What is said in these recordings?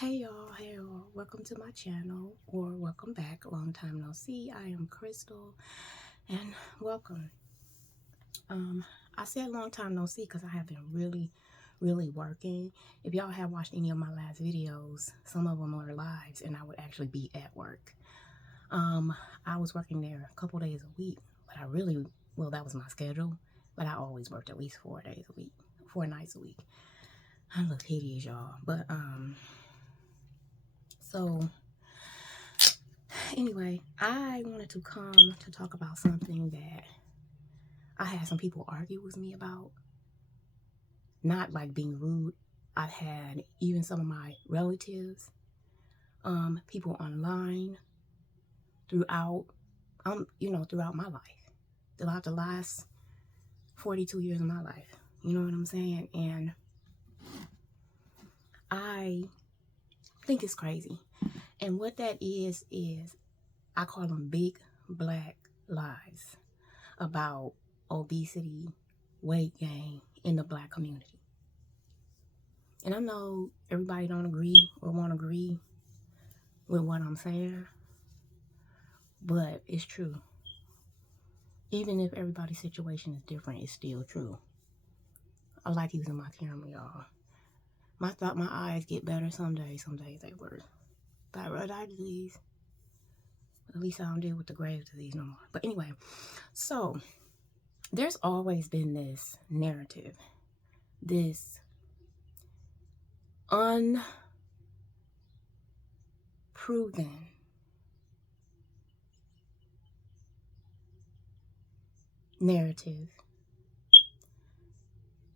Hey y'all, welcome to my channel, or welcome back. Long time no see. I am Crystal, and welcome. I said long time no see because I have been really working. If y'all have watched any of my last videos, some of them are lives, and I would actually be at work. I was working there a couple days a week, but that was my schedule, but I always worked at least 4 days a week, 4 nights a week. I look hideous, y'all, but so anyway, I wanted to come to talk about something that I had some people argue with me about. Not like being rude. I've had even some of my relatives, people online throughout, throughout my life, throughout the last 42 years of my life. You know what I'm saying? And I think it's crazy. And what that is I call them big black lies about obesity, weight gain in the black community. And I know everybody don't agree or won't agree with what I'm saying, but it's true. Even if everybody's situation is different, it's still true. I like using my camera, y'all. My eyes get better some days they worse. Thyroid eye disease. At least I don't deal with the Graves' disease no more. But anyway, so there's always been this narrative, this unproven narrative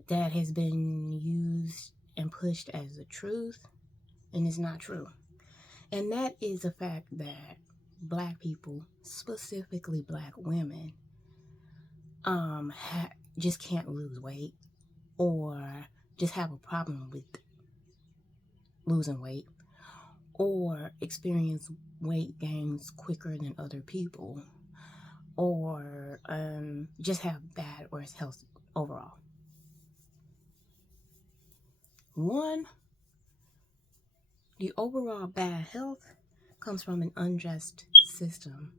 that has been used and pushed as the truth, and it's not true. And that is the fact that black people, specifically black women, just can't lose weight, or just have a problem with losing weight, or experience weight gains quicker than other people, or just have bad or health overall. One, the overall bad health comes from an unjust system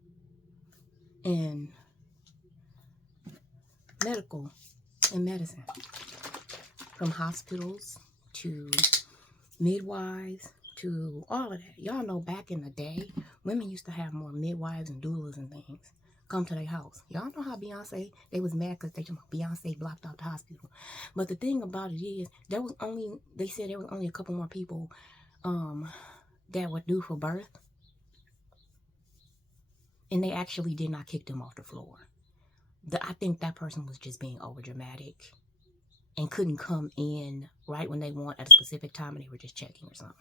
in medicine, from hospitals to midwives to all of that. Y'all know back in the day, women used to have more midwives and doulas and things come to their house. Y'all know how they was mad because Beyonce blocked out the hospital. But the thing about it is, they said there was only a couple more people that were due for birth, and they actually did not kick them off the floor. I think that person was just being over dramatic and couldn't come in right when they want at a specific time, and they were just checking or something.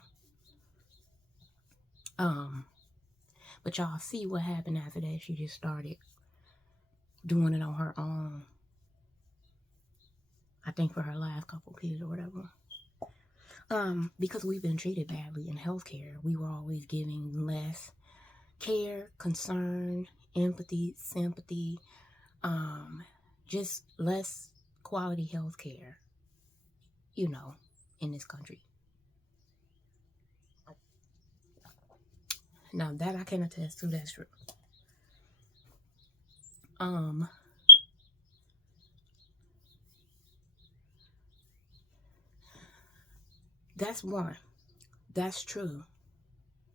But y'all see what happened after that. She just started doing it on her own. I think for her last couple kids or whatever. Because we've been treated badly in healthcare. We were always giving less care, concern, empathy, sympathy, just less quality healthcare, in this country. Now that I can attest to, that's true. That's one. That's true.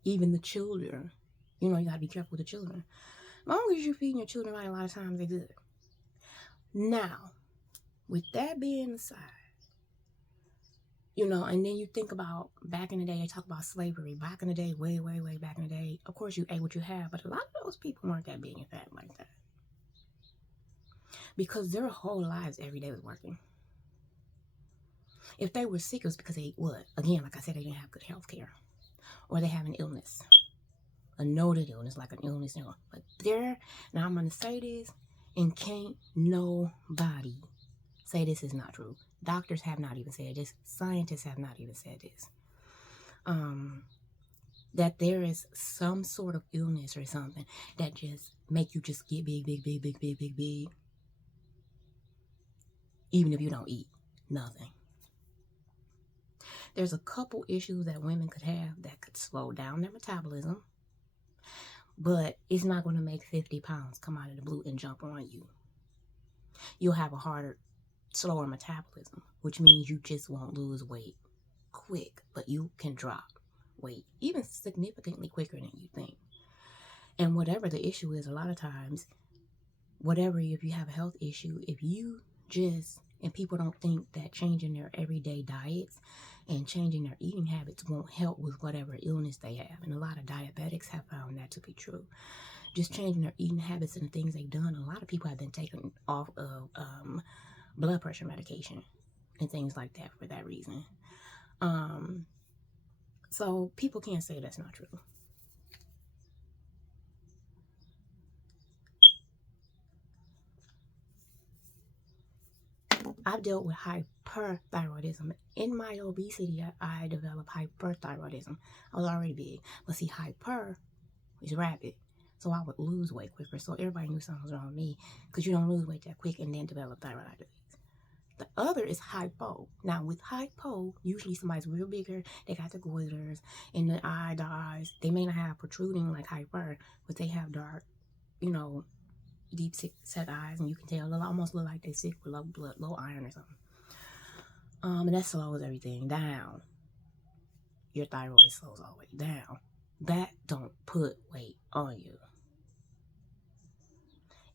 Even the children, you gotta be careful with the children. As long as you're feeding your children right, a lot of times they're good. Now, with that being aside, and then you think about back in the day, they talk about slavery. Back in the day, way back in the day, of course you ate what you had, but a lot of those people weren't that big and fat like that. Because their whole lives every day was working. If they were sick, it was because they would. Again, like I said, they didn't have good health care. Or they have an illness. A noted illness, like an illness. But now I'm going to say this, and can't nobody say this is not true. Doctors have not even said this. Scientists have not even said this. That there is some sort of illness or something that just make you just get big. Even if you don't eat nothing. There's a couple issues that women could have that could slow down their metabolism, but it's not going to make 50 pounds come out of the blue and jump on you. You'll have a harder, slower metabolism, which means you just won't lose weight quick, but you can drop weight even significantly quicker than you think. And whatever the issue is, a lot of times, if you have a health issue, if you just, and people don't think that changing their everyday diets and changing their eating habits won't help with whatever illness they have. And a lot of diabetics have found that to be true. Just changing their eating habits and the things they've done. A lot of people have been taken off of blood pressure medication and things like that for that reason. So people can't say that's not true. I've dealt with hyperthyroidism. In my obesity, I developed hyperthyroidism. I was already big. But see, hyper is rapid. So I would lose weight quicker. So everybody knew something was wrong with me because you don't lose weight that quick and then develop thyroid eye disease. The other is hypo. Now with hypo, usually somebody's real bigger. They got the goiters and the eyes. They may not have protruding like hyper, but they have dark, deep set eyes, and you can tell they almost look like they sick with low blood, low iron or something. And that slows everything down. Your thyroid slows all the way down. That don't put weight on you.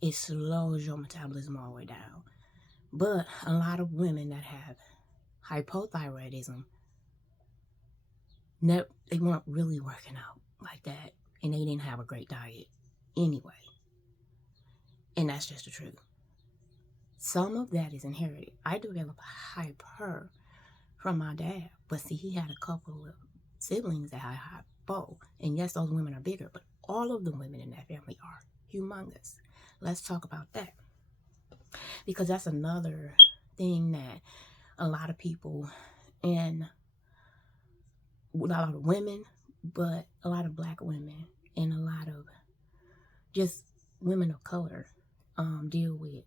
It slows your metabolism all the way down. But a lot of women that have hypothyroidism, they weren't really working out like that, and they didn't have a great diet anyway. And that's just the truth. Some of that is inherited. I developed hyper from my dad, but see, he had a couple of siblings that had hypo, and yes, those women are bigger, but all of the women in that family are humongous. Let's talk about that, because that's another thing that a lot of people, and a lot of women, but a lot of black women and a lot of just women of color deal with,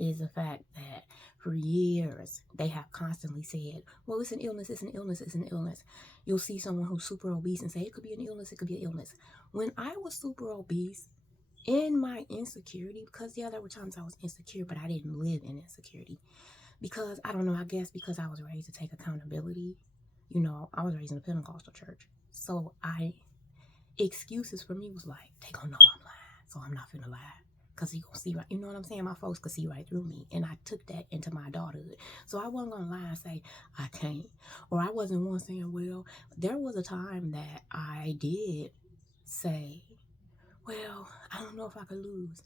is the fact that for years they have constantly said, well, it's an illness, it's an illness, it's an illness. You'll see someone who's super obese and say it could be an illness, it could be an illness. When I was super obese, in my insecurity, because there were times I was insecure, but I didn't live in insecurity, because I don't know, I guess because I was raised to take accountability. I was raised in a Pentecostal church, so excuses for me was like, they gonna know I'm lying, so I'm not finna lie, because he gonna see right, you know what I'm saying? My folks could see right through me, and I took that into my adulthood. So I wasn't gonna lie and say I can't, or I wasn't one saying, well, there was a time that I did say, well, I don't know if I could lose.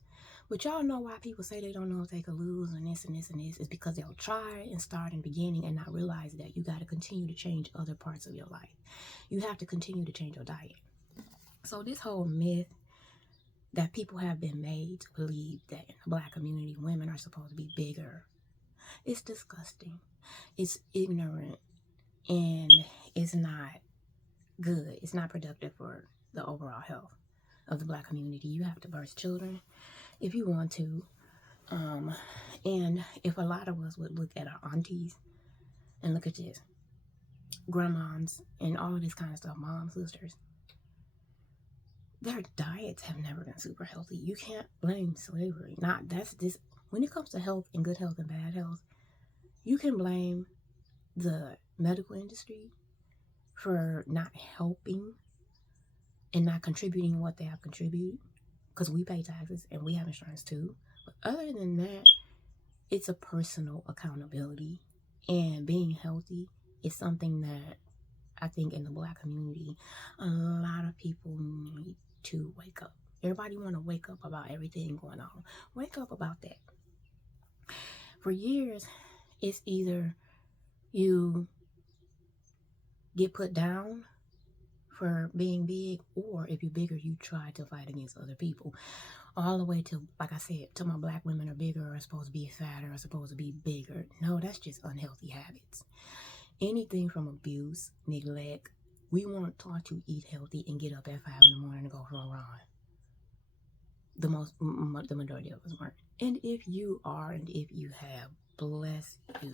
But y'all know why people say they don't know if they could lose and this and this and this. Is because they'll try and start in the beginning and not realize that you got to continue to change other parts of your life. You have to continue to change your diet. So this whole myth that people have been made to believe that in the black community, women are supposed to be bigger, it's disgusting. It's ignorant, and it's not good. It's not productive for the overall health of the black community. You have to birth children if you want to. And if a lot of us would look at our aunties and look at this, grandmas and all of this kind of stuff, moms, sisters, their diets have never been super healthy. You can't blame slavery. When it comes to health and good health and bad health, you can blame the medical industry for not helping and not contributing what they have contributed, because we pay taxes and we have insurance too. But other than that, it's a personal accountability, and being healthy is something that I think in the black community, a lot of people need to wake up. Everybody want to wake up about everything going on. Wake up about that. For years, it's either you get put down for being big, or if you're bigger, you try to fight against other people. All the way to, like I said, to my black women are bigger, or are supposed to be fatter, or supposed to be bigger. No, that's just unhealthy habits. Anything from abuse, neglect. We weren't taught to eat healthy and get up at 5 in the morning and go for a run. The majority of us weren't. And if you are, and if you have, bless you.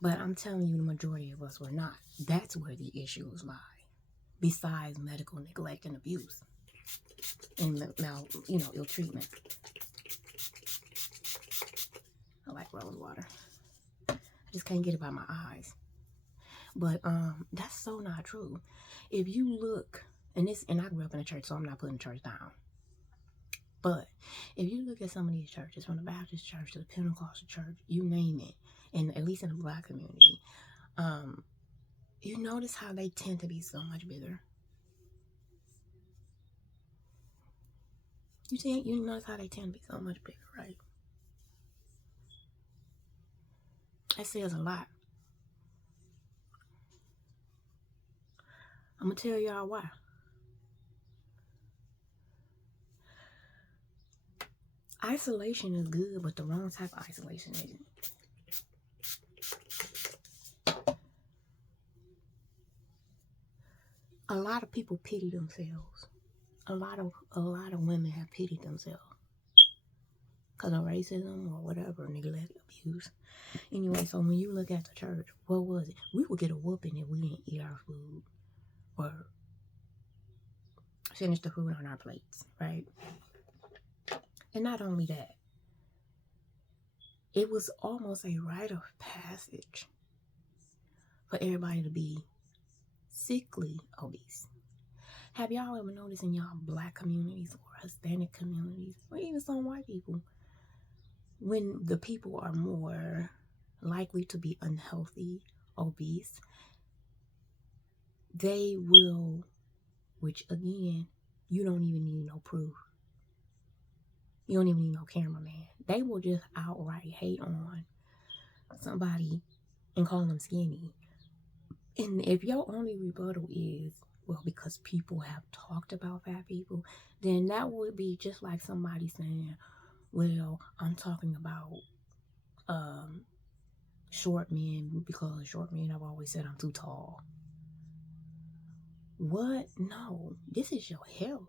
But I'm telling you, the majority of us were not. That's where the issues lie. Besides medical neglect and abuse and ill treatment. I like rose water. I just can't get it by my eyes. But that's so not true. If you look, and I grew up in a church, so I'm not putting church down. But if you look at some of these churches, from the Baptist church to the Pentecostal church, you name it, and at least in the Black community, you notice how they tend to be so much bigger. You notice how they tend to be so much bigger, right? That says a lot. I'm gonna tell y'all why. Isolation is good, but the wrong type of isolation isn't. A lot of people pity themselves. A lot of women have pitied themselves because of racism or whatever, neglect, abuse. Anyway, so when you look at the church, what was it? We would get a whooping if we didn't eat our food or finish the food on our plates, right? And not only that, it was almost a rite of passage for everybody to be sickly obese. Have y'all ever noticed in y'all Black communities or Hispanic communities, or even some white people, when the people are more likely to be unhealthy, obese, they will, which again, you don't even need no proof. You don't even need no cameraman. They will just outright hate on somebody and call them skinny. And if your only rebuttal is, well, because people have talked about fat people, then that would be just like somebody saying, well, I'm talking about short men because short men have always said I'm too tall. What? No, this is your health.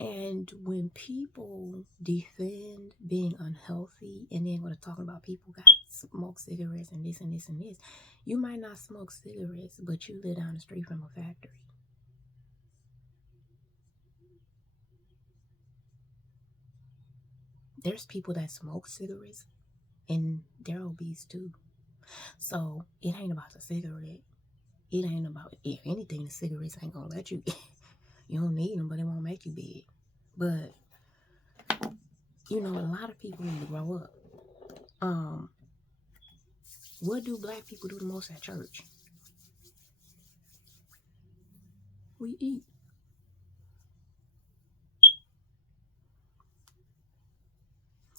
And when people defend being unhealthy and then when they're talking about people got smoke cigarettes and this and this and this, you might not smoke cigarettes, but you live down the street from a factory. There's people that smoke cigarettes and they're obese too. So it ain't about the cigarette. It ain't about, if anything, the cigarettes ain't gonna let you, you don't need them, but it won't make you big. But, a lot of people need to grow up. What do Black people do the most at church? We eat.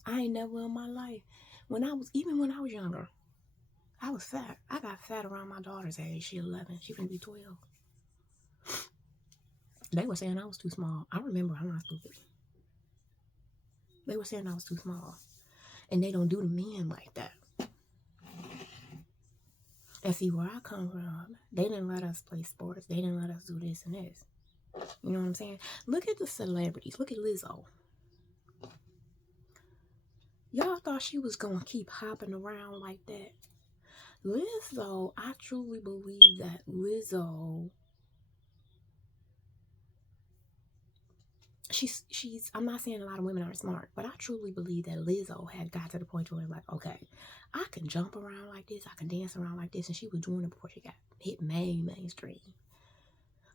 I ain't never in my life, even when I was younger, I was fat. I got fat around my daughter's age. She's 11. She's gonna be 12. They were saying I was too small. I remember, I'm not stupid. They were saying I was too small. And they don't do the men like that. And see, where I come from, they didn't let us play sports. They didn't let us do this and this. You know what I'm saying? Look at the celebrities. Look at Lizzo. Y'all thought she was going to keep hopping around like that. Lizzo, I truly believe that Lizzo, she's, I'm not saying a lot of women aren't smart, but I truly believe that Lizzo had got to the point where like, okay, I can jump around like this, I can dance around like this, and she was doing it before she got hit mainstream.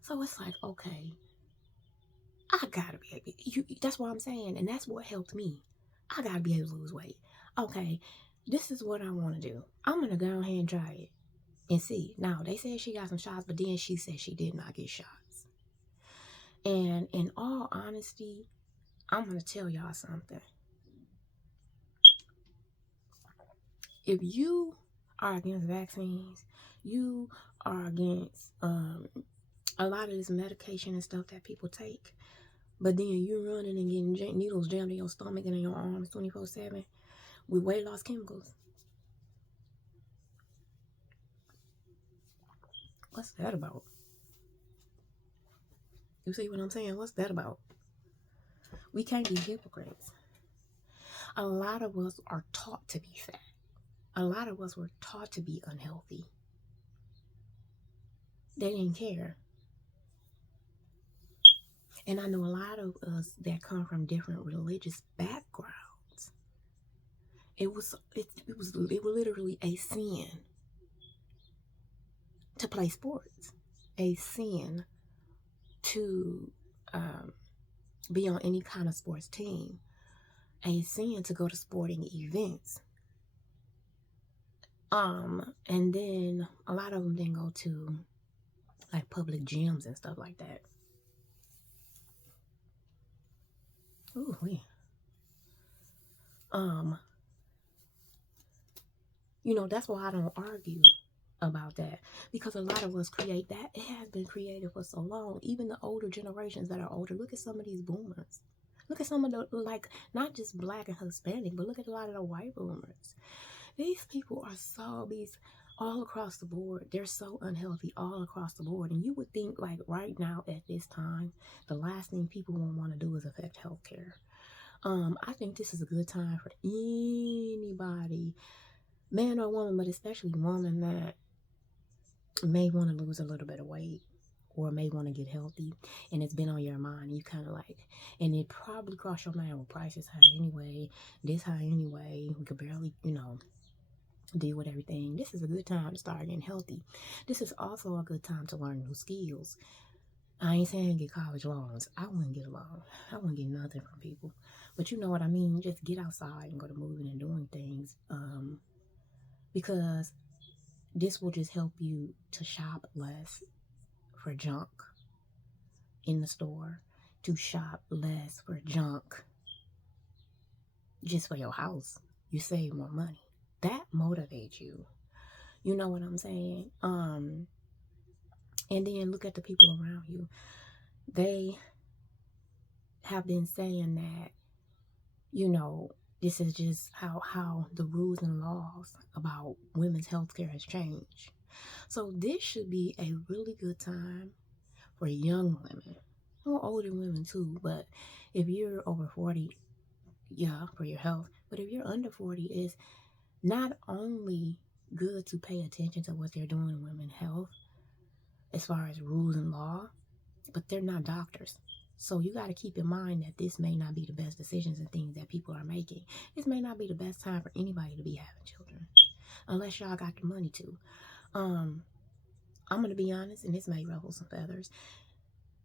So it's like, okay, I gotta be able, that's what I'm saying, and that's what helped me. I gotta be able to lose weight. Okay, this is what I want to do. I'm gonna go ahead and try it and see. Now, they said she got some shots, but then she said she did not get shots. And in all honesty, I'm gonna tell y'all something. If you are against vaccines, you are against a lot of this medication and stuff that people take, but then you're running and getting needles jammed in your stomach and in your arms 24/7 with weight loss chemicals. What's that about? You see what I'm saying? What's that about? We can't be hypocrites. A lot of us are taught to be fat. a lot of us were taught to be unhealthy. They didn't care. And I know a lot of us that come from different religious backgrounds. It was literally a sin to play sports, a sin to be on any kind of sports team, a sin to go to sporting events. And then a lot of them didn't go to like public gyms and stuff like that. Ooh, we. That's why I don't argue about that, because a lot of us create that. It has been created for so long. Even the older generations that are older, look at some of these boomers. Look at some of the, like, not just Black and Hispanic, but look at a lot of the white boomers. These people are all across the board. They're so unhealthy all across the board. And you would think, like, right now at this time, the last thing people will want to do is affect healthcare. I think this is a good time for anybody, man or woman, but especially woman, that may want to lose a little bit of weight or may want to get healthy, and it's been on your mind. You kind of like, and it probably crossed your mind, well, price is high anyway, this high anyway, we could barely, deal with everything. This is a good time to start getting healthy. This is also a good time to learn new skills. I ain't saying get college loans. I wouldn't get a loan. I wouldn't get nothing from people. But you know what I mean? Just get outside and go to moving and doing things. Because this will just help you to shop less for junk in the store, to shop less for junk just for your house. You save more money. That motivates you. You know what I'm saying? And then look at the people around you. They have been saying that, this is just how the rules and laws about women's health care has changed. So this should be a really good time for young women, or older women too, but if you're over 40, yeah, for your health. But if you're under 40, it's not only good to pay attention to what they're doing in women's health as far as rules and law, but they're not doctors. So you got to keep in mind that this may not be the best decisions and things that people are making. This may not be the best time for anybody to be having children, unless y'all got the money to. I'm going to be honest, and this may ruffle some feathers.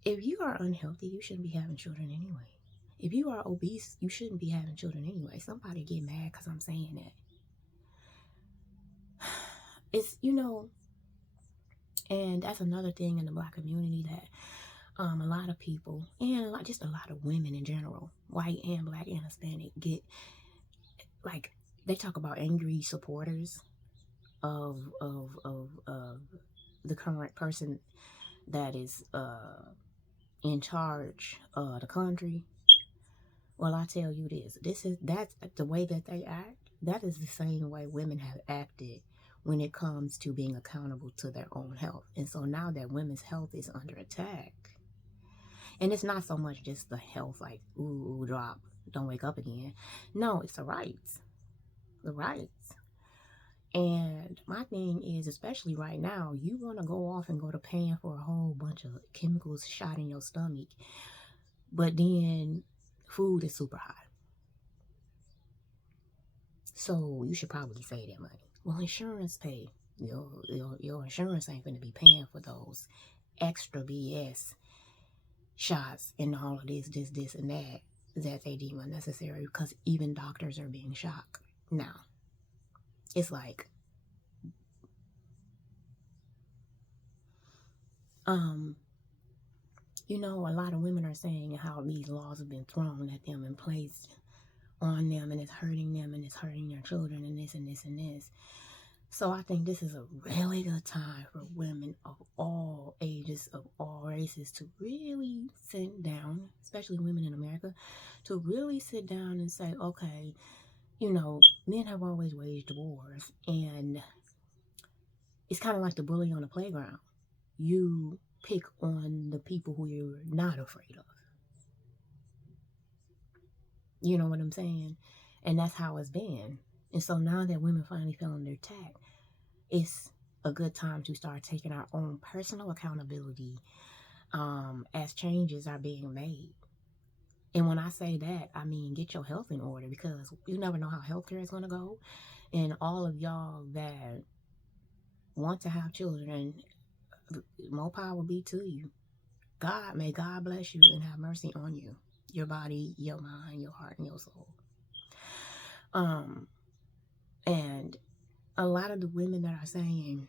If you are unhealthy, you shouldn't be having children anyway. If you are obese, you shouldn't be having children anyway. Somebody get mad because I'm saying that. It's, and that's another thing in the Black community that a lot of people, and just a lot of women in general, white and Black and Hispanic, get, like, they talk about angry supporters of the current person that is in charge of the country. Well, I tell you that's the way that they act. That is the same way women have acted when it comes to being accountable to their own health. And so now that women's health is under attack, and it's not so much just the health, like, ooh, drop, don't wake up again. No, it's the rights. The rights. And my thing is, especially right now, you want to go off and go to paying for a whole bunch of chemicals shot in your stomach, but then food is super high. So you should probably save that money. Well, insurance pay. Your insurance ain't going to be paying for those extra BS shots and all of this, and that they deem unnecessary, because even doctors are being shocked now. It's like, a lot of women are saying how these laws have been thrown at them and placed on them, and it's hurting them, and it's hurting their children, and this and this and this. So I think this is a really good time for women of all ages, of all races, to really sit down, especially women in America, to really sit down and say, okay, men have always waged wars, and it's kind of like the bully on the playground. You pick on the people who you're not afraid of. You know what I'm saying? And that's how it's been. And so now that women finally feel under attack, it's a good time to start taking our own personal accountability as changes are being made. And when I say that, I mean get your health in order, because you never know how healthcare is going to go. And all of y'all that want to have children, more power be to you. May God bless you and have mercy on you, your body, your mind, your heart, and your soul. And a lot of the women that are saying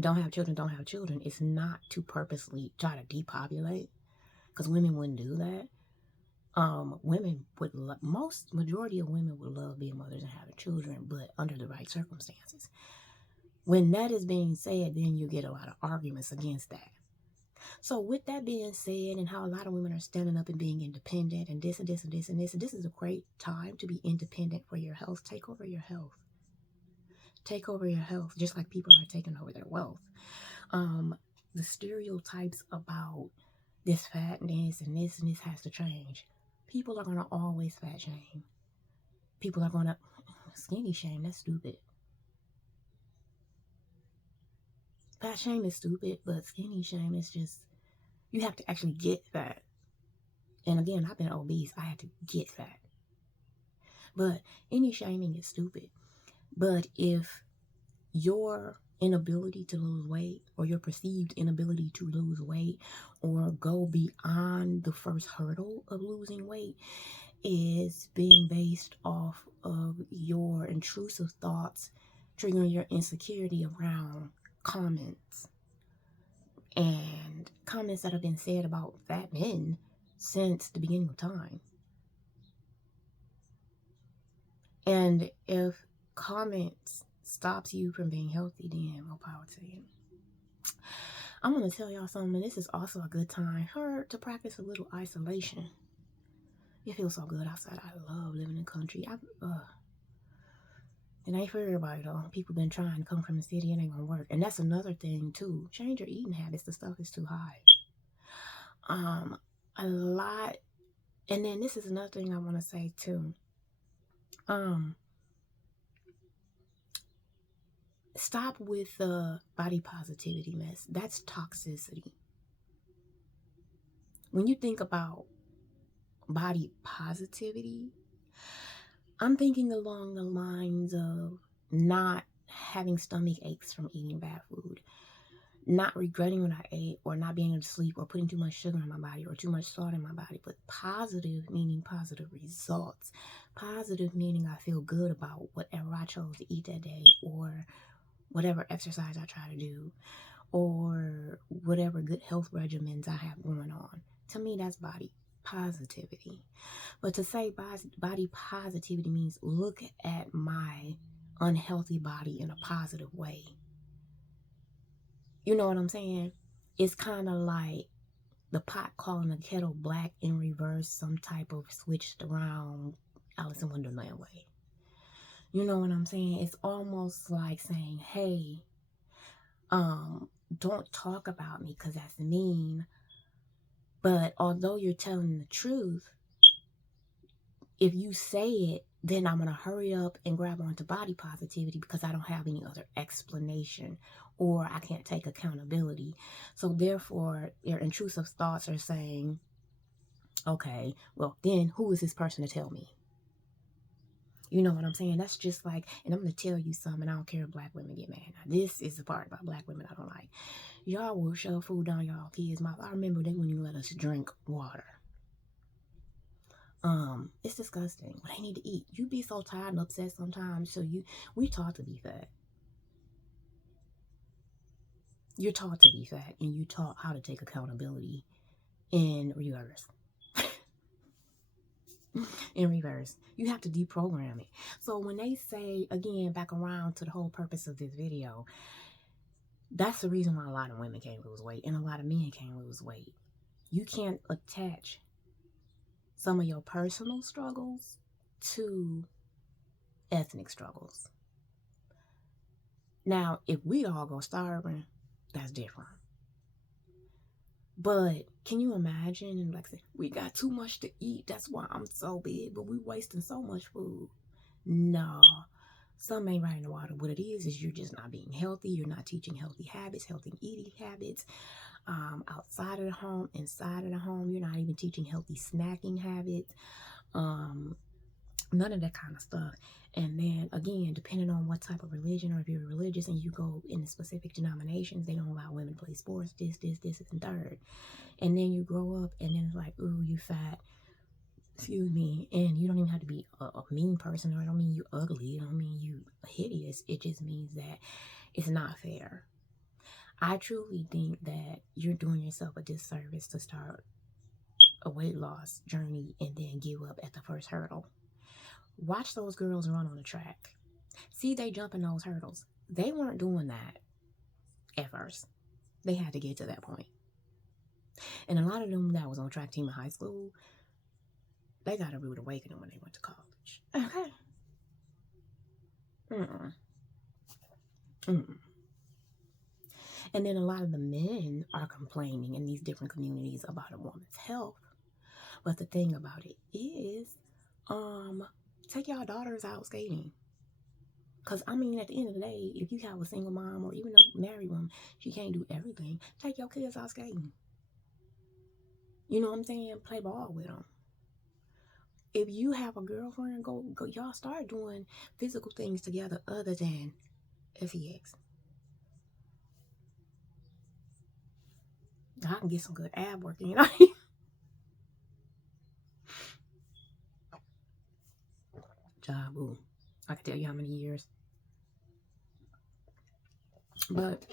don't have children, it's not to purposely try to depopulate, because women wouldn't do that. Women would majority of women would love being mothers and having children, but under the right circumstances. When that is being said, then you get a lot of arguments against that. So with that being said, and how a lot of women are standing up and being independent and this and this and this and this, and this is a great time to be independent for your health. Take over your health. Take over your health, just like people are taking over their wealth. The stereotypes about this fatness and this has to change. People are going to always fat shame. People are going to skinny shame. That's stupid. Fat shame is stupid, but skinny shame is just, you have to actually get fat. And again, I've been obese. I had to get fat. But any shaming is stupid. But if your inability to lose weight, or your perceived inability to lose weight, or go beyond the first hurdle of losing weight, is being based off of your intrusive thoughts, triggering your insecurity around comments, and comments that have been said about fat men since the beginning of time. And if comments stops you from being healthy, then more power to you. I'm going to tell y'all something. This is also a good time to practice a little isolation. It feels so good outside. I love living in the country. It ain't for everybody though. People been trying to come from the city, and it ain't gonna work. And that's another thing too. Change your eating habits. The stuff is too high. A lot. And then this is another thing I want to say too. Stop with the body positivity mess. That's toxicity. When you think about body positivity, I'm thinking along the lines of not having stomach aches from eating bad food, not regretting what I ate, or not being able to sleep, or putting too much sugar in my body, or too much salt in my body. But positive meaning positive results. Positive meaning I feel good about whatever I chose to eat that day, or whatever exercise I try to do, or whatever good health regimens I have going on. To me, that's body positivity. But to say body positivity means look at my unhealthy body in a positive way. You know what I'm saying? It's kind of like the pot calling the kettle black in reverse, some type of switched around Alice in Wonderland way. You know what I'm saying? It's almost like saying, hey, don't talk about me because that's mean. But although you're telling the truth, if you say it, then I'm going to hurry up and grab onto body positivity because I don't have any other explanation, or I can't take accountability. So therefore, your intrusive thoughts are saying, okay, well, then who is this person to tell me? You know what I'm saying? That's just like, and I'm going to tell you something. I don't care if black women get mad. Now, this is the part about black women I don't like. Y'all will shove food down y'all kids' mouth. I remember they wouldn't even let us drink water. It's disgusting. But they need to eat. You be so tired and upset sometimes. So we taught to be fat. You're taught to be fat, and you taught how to take accountability in reverse. In reverse. You have to deprogram it. So when they say, again, back around to the whole purpose of this video, that's the reason why a lot of women can't lose weight and a lot of men can't lose weight. You can't attach some of your personal struggles to ethnic struggles. Now, if we all go starving, that's different. But can you imagine? And like I said, we got too much to eat. That's why I'm so big, but we wasting so much food. No, Some ain't right in the water. What it is you're just not being healthy. You're not teaching healthy habits, healthy eating habits, outside of the home, inside of the home. You're not even teaching healthy snacking habits. None of that kind of stuff. And then again, depending on what type of religion, or if you're religious and you go in specific denominations, they don't allow women to play sports, this, and third. And then you grow up and then it's like, ooh, you fat, excuse me. And you don't even have to be a mean person, or I don't mean you ugly, I don't mean you hideous. It just means that it's not fair. I truly think that you're doing yourself a disservice to start a weight loss journey and then give up at the first hurdle. Watch those girls run on the track. See, they jumping those hurdles. They weren't doing that at first. They had to get to that point. And a lot of them that was on track team in high school, they got a rude awakening when they went to college. Okay. And then a lot of the men are complaining in these different communities about a woman's health. But the thing about it is, take y'all daughters out skating. Because, I mean, at the end of the day, if you have a single mom or even a married woman, she can't do everything. Take your kids out skating. You know what I'm saying? Play ball with them. If you have a girlfriend, go y'all start doing physical things together other than sex. I can get some good ab working, you know? Job, ooh. I can tell you how many years. But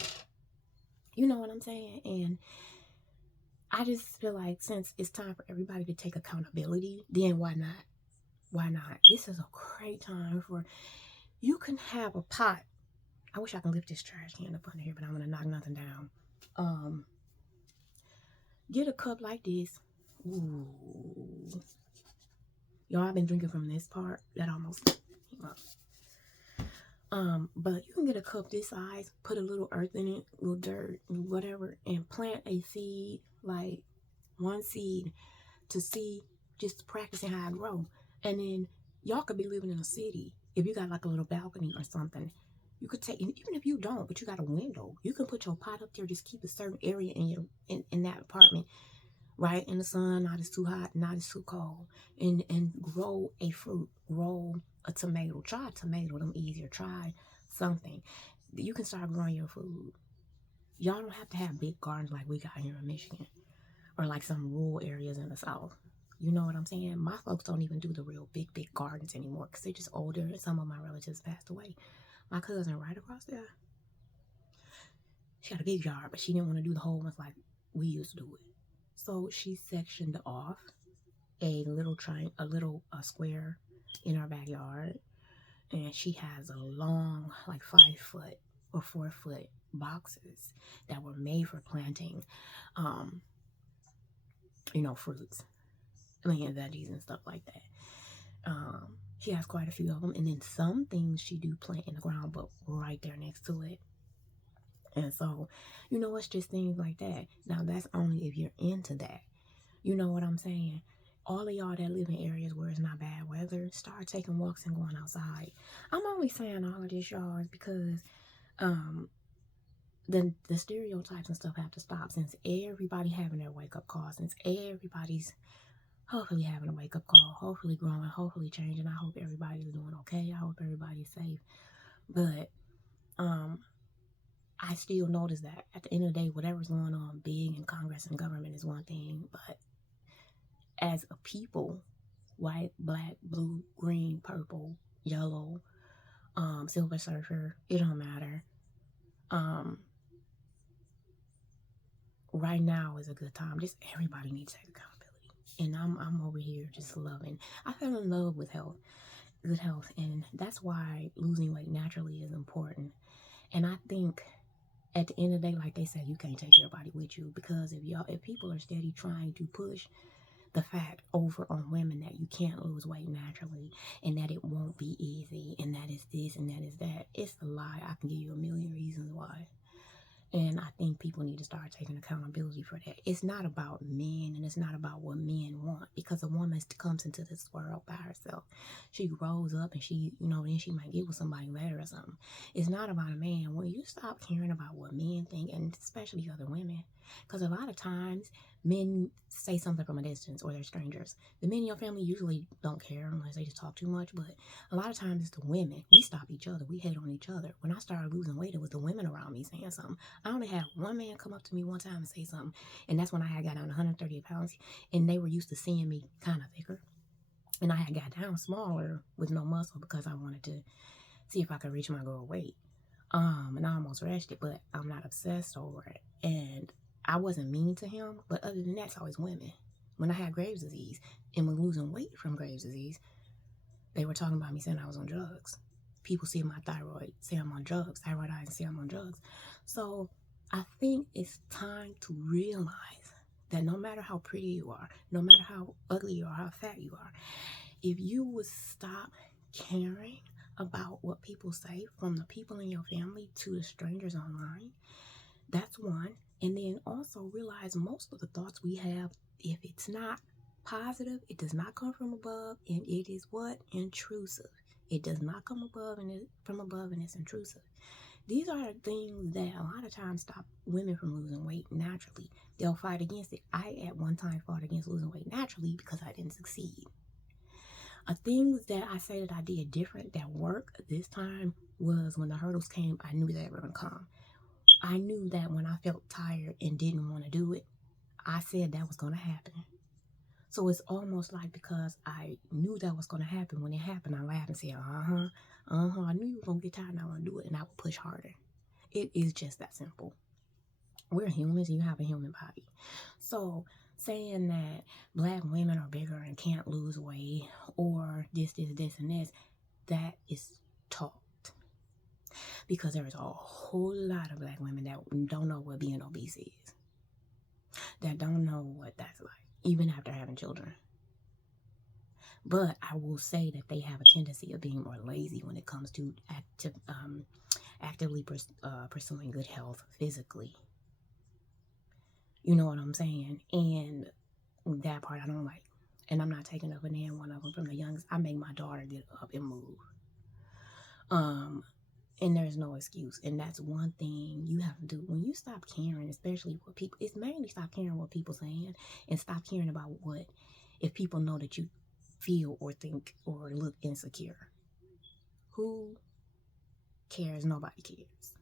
you know what I'm saying? And I just feel like since it's time for everybody to take accountability, then why not? Why not? This is a great time for, you can have a pot. I wish I could lift this trash can up under here, but I'm going to knock nothing down. Get a cup like this. Ooh. Y'all, I've been drinking from this part. That almost came up. But you can get a cup this size, put a little earth in it, a little dirt, whatever, and plant a seed, like one seed, to see, just practicing how I grow. And then y'all could be living in a city. If you got like a little balcony or something, you could take, even if you don't, but you got a window, you can put your pot up there, just keep a certain area in that apartment, right in the sun, not as too hot, not as too cold, and grow a fruit, grow a tomato. Try a tomato, them easier. Try something. You can start growing your food. Y'all don't have to have big gardens like we got here in Michigan, or like some rural areas in the South. You know what I'm saying? My folks don't even do the real big gardens anymore because they're just older. Some of my relatives passed away. My cousin right across there, she got a big yard, but she didn't want to do the whole ones like we used to do it. So she sectioned off a little square in our backyard, and she has a long, like 5 foot or 4 foot boxes that were made for planting, fruits, veggies and stuff like that. She has quite a few of them, and then some things she do plant in the ground, but right there next to it. And so, it's just things like that. Now, that's only if you're into that. You know what I'm saying? All of y'all that live in areas where it's not bad weather, start taking walks and going outside. I'm only saying all of this, y'all, is because the stereotypes and stuff have to stop, since everybody having their wake-up call, since everybody's hopefully having a wake-up call, hopefully growing, hopefully changing. I hope everybody's doing okay. I hope everybody's safe. But I still notice that at the end of the day, whatever's going on big in Congress and government is one thing, but as a people, white, black, blue, green, purple, yellow, silver surfer, it don't matter. Right now is a good time. Just everybody needs to take accountability. And I'm over here just loving. I fell in love with health, good health, and that's why losing weight naturally is important. And I think at the end of the day, like they said, you can't take everybody with you, because if people are steady trying to push the fact over on women that you can't lose weight naturally and that it won't be easy and that is this and that is that, it's a lie. I can give you a million reasons why. And I think people need to start taking accountability for that. It's not about men and it's not about what men want, because a woman comes into this world by herself. She grows up and she, then she might get with somebody later or something. It's not about a man. When you stop caring about what men think, and especially other women, because a lot of times men say something from a distance or they're strangers. The men in your family usually don't care unless they just talk too much, but a lot of times it's the women. We stop each other. We hate on each other. When I started losing weight, it was the women around me saying something. I only had one man come up to me one time and say something, and that's when I had got down 138 pounds, and they were used to seeing me kind of thicker, and I had got down smaller with no muscle because I wanted to see if I could reach my goal weight. And I almost reached it, but I'm not obsessed over it, and I wasn't mean to him, but other than that, it's always women. When I had Graves' disease and was losing weight from Graves' disease, they were talking about me saying I was on drugs. People see my thyroid, say I'm on drugs, thyroid eye, and say I'm on drugs. So I think it's time to realize that no matter how pretty you are, no matter how ugly you are, how fat you are, if you would stop caring about what people say, from the people in your family to the strangers online, that's one. And then also realize most of the thoughts we have, if it's not positive, it does not come from above, and it is what? Intrusive. It does not come from above, and it's intrusive. These are things that a lot of times stop women from losing weight naturally. They'll fight against it. I at one time fought against losing weight naturally because I didn't succeed. Things that I say that I did different that worked this time was when the hurdles came, I knew they were going to come. I knew that when I felt tired and didn't want to do it, I said that was going to happen. So it's almost like, because I knew that was going to happen, when it happened, I laughed and said, I knew you were going to get tired and I want to do it, and I would push harder. It is just that simple. We're humans, you have a human body. So saying that black women are bigger and can't lose weight, or this, and this, that is taught. Because there is a whole lot of black women that don't know what being obese is, that don't know what that's like, even after having children. But I will say that they have a tendency of being more lazy when it comes to actively pursuing good health physically. You know what I'm saying? And that part I don't like. And I'm not taking up any one of them from the youngest. I make my daughter get up and move. And there's no excuse. And that's one thing you have to do. When you stop caring, especially what people, it's mainly stop caring what people saying, and stop caring about what, if people know that you feel or think or look insecure. Who cares? Nobody cares.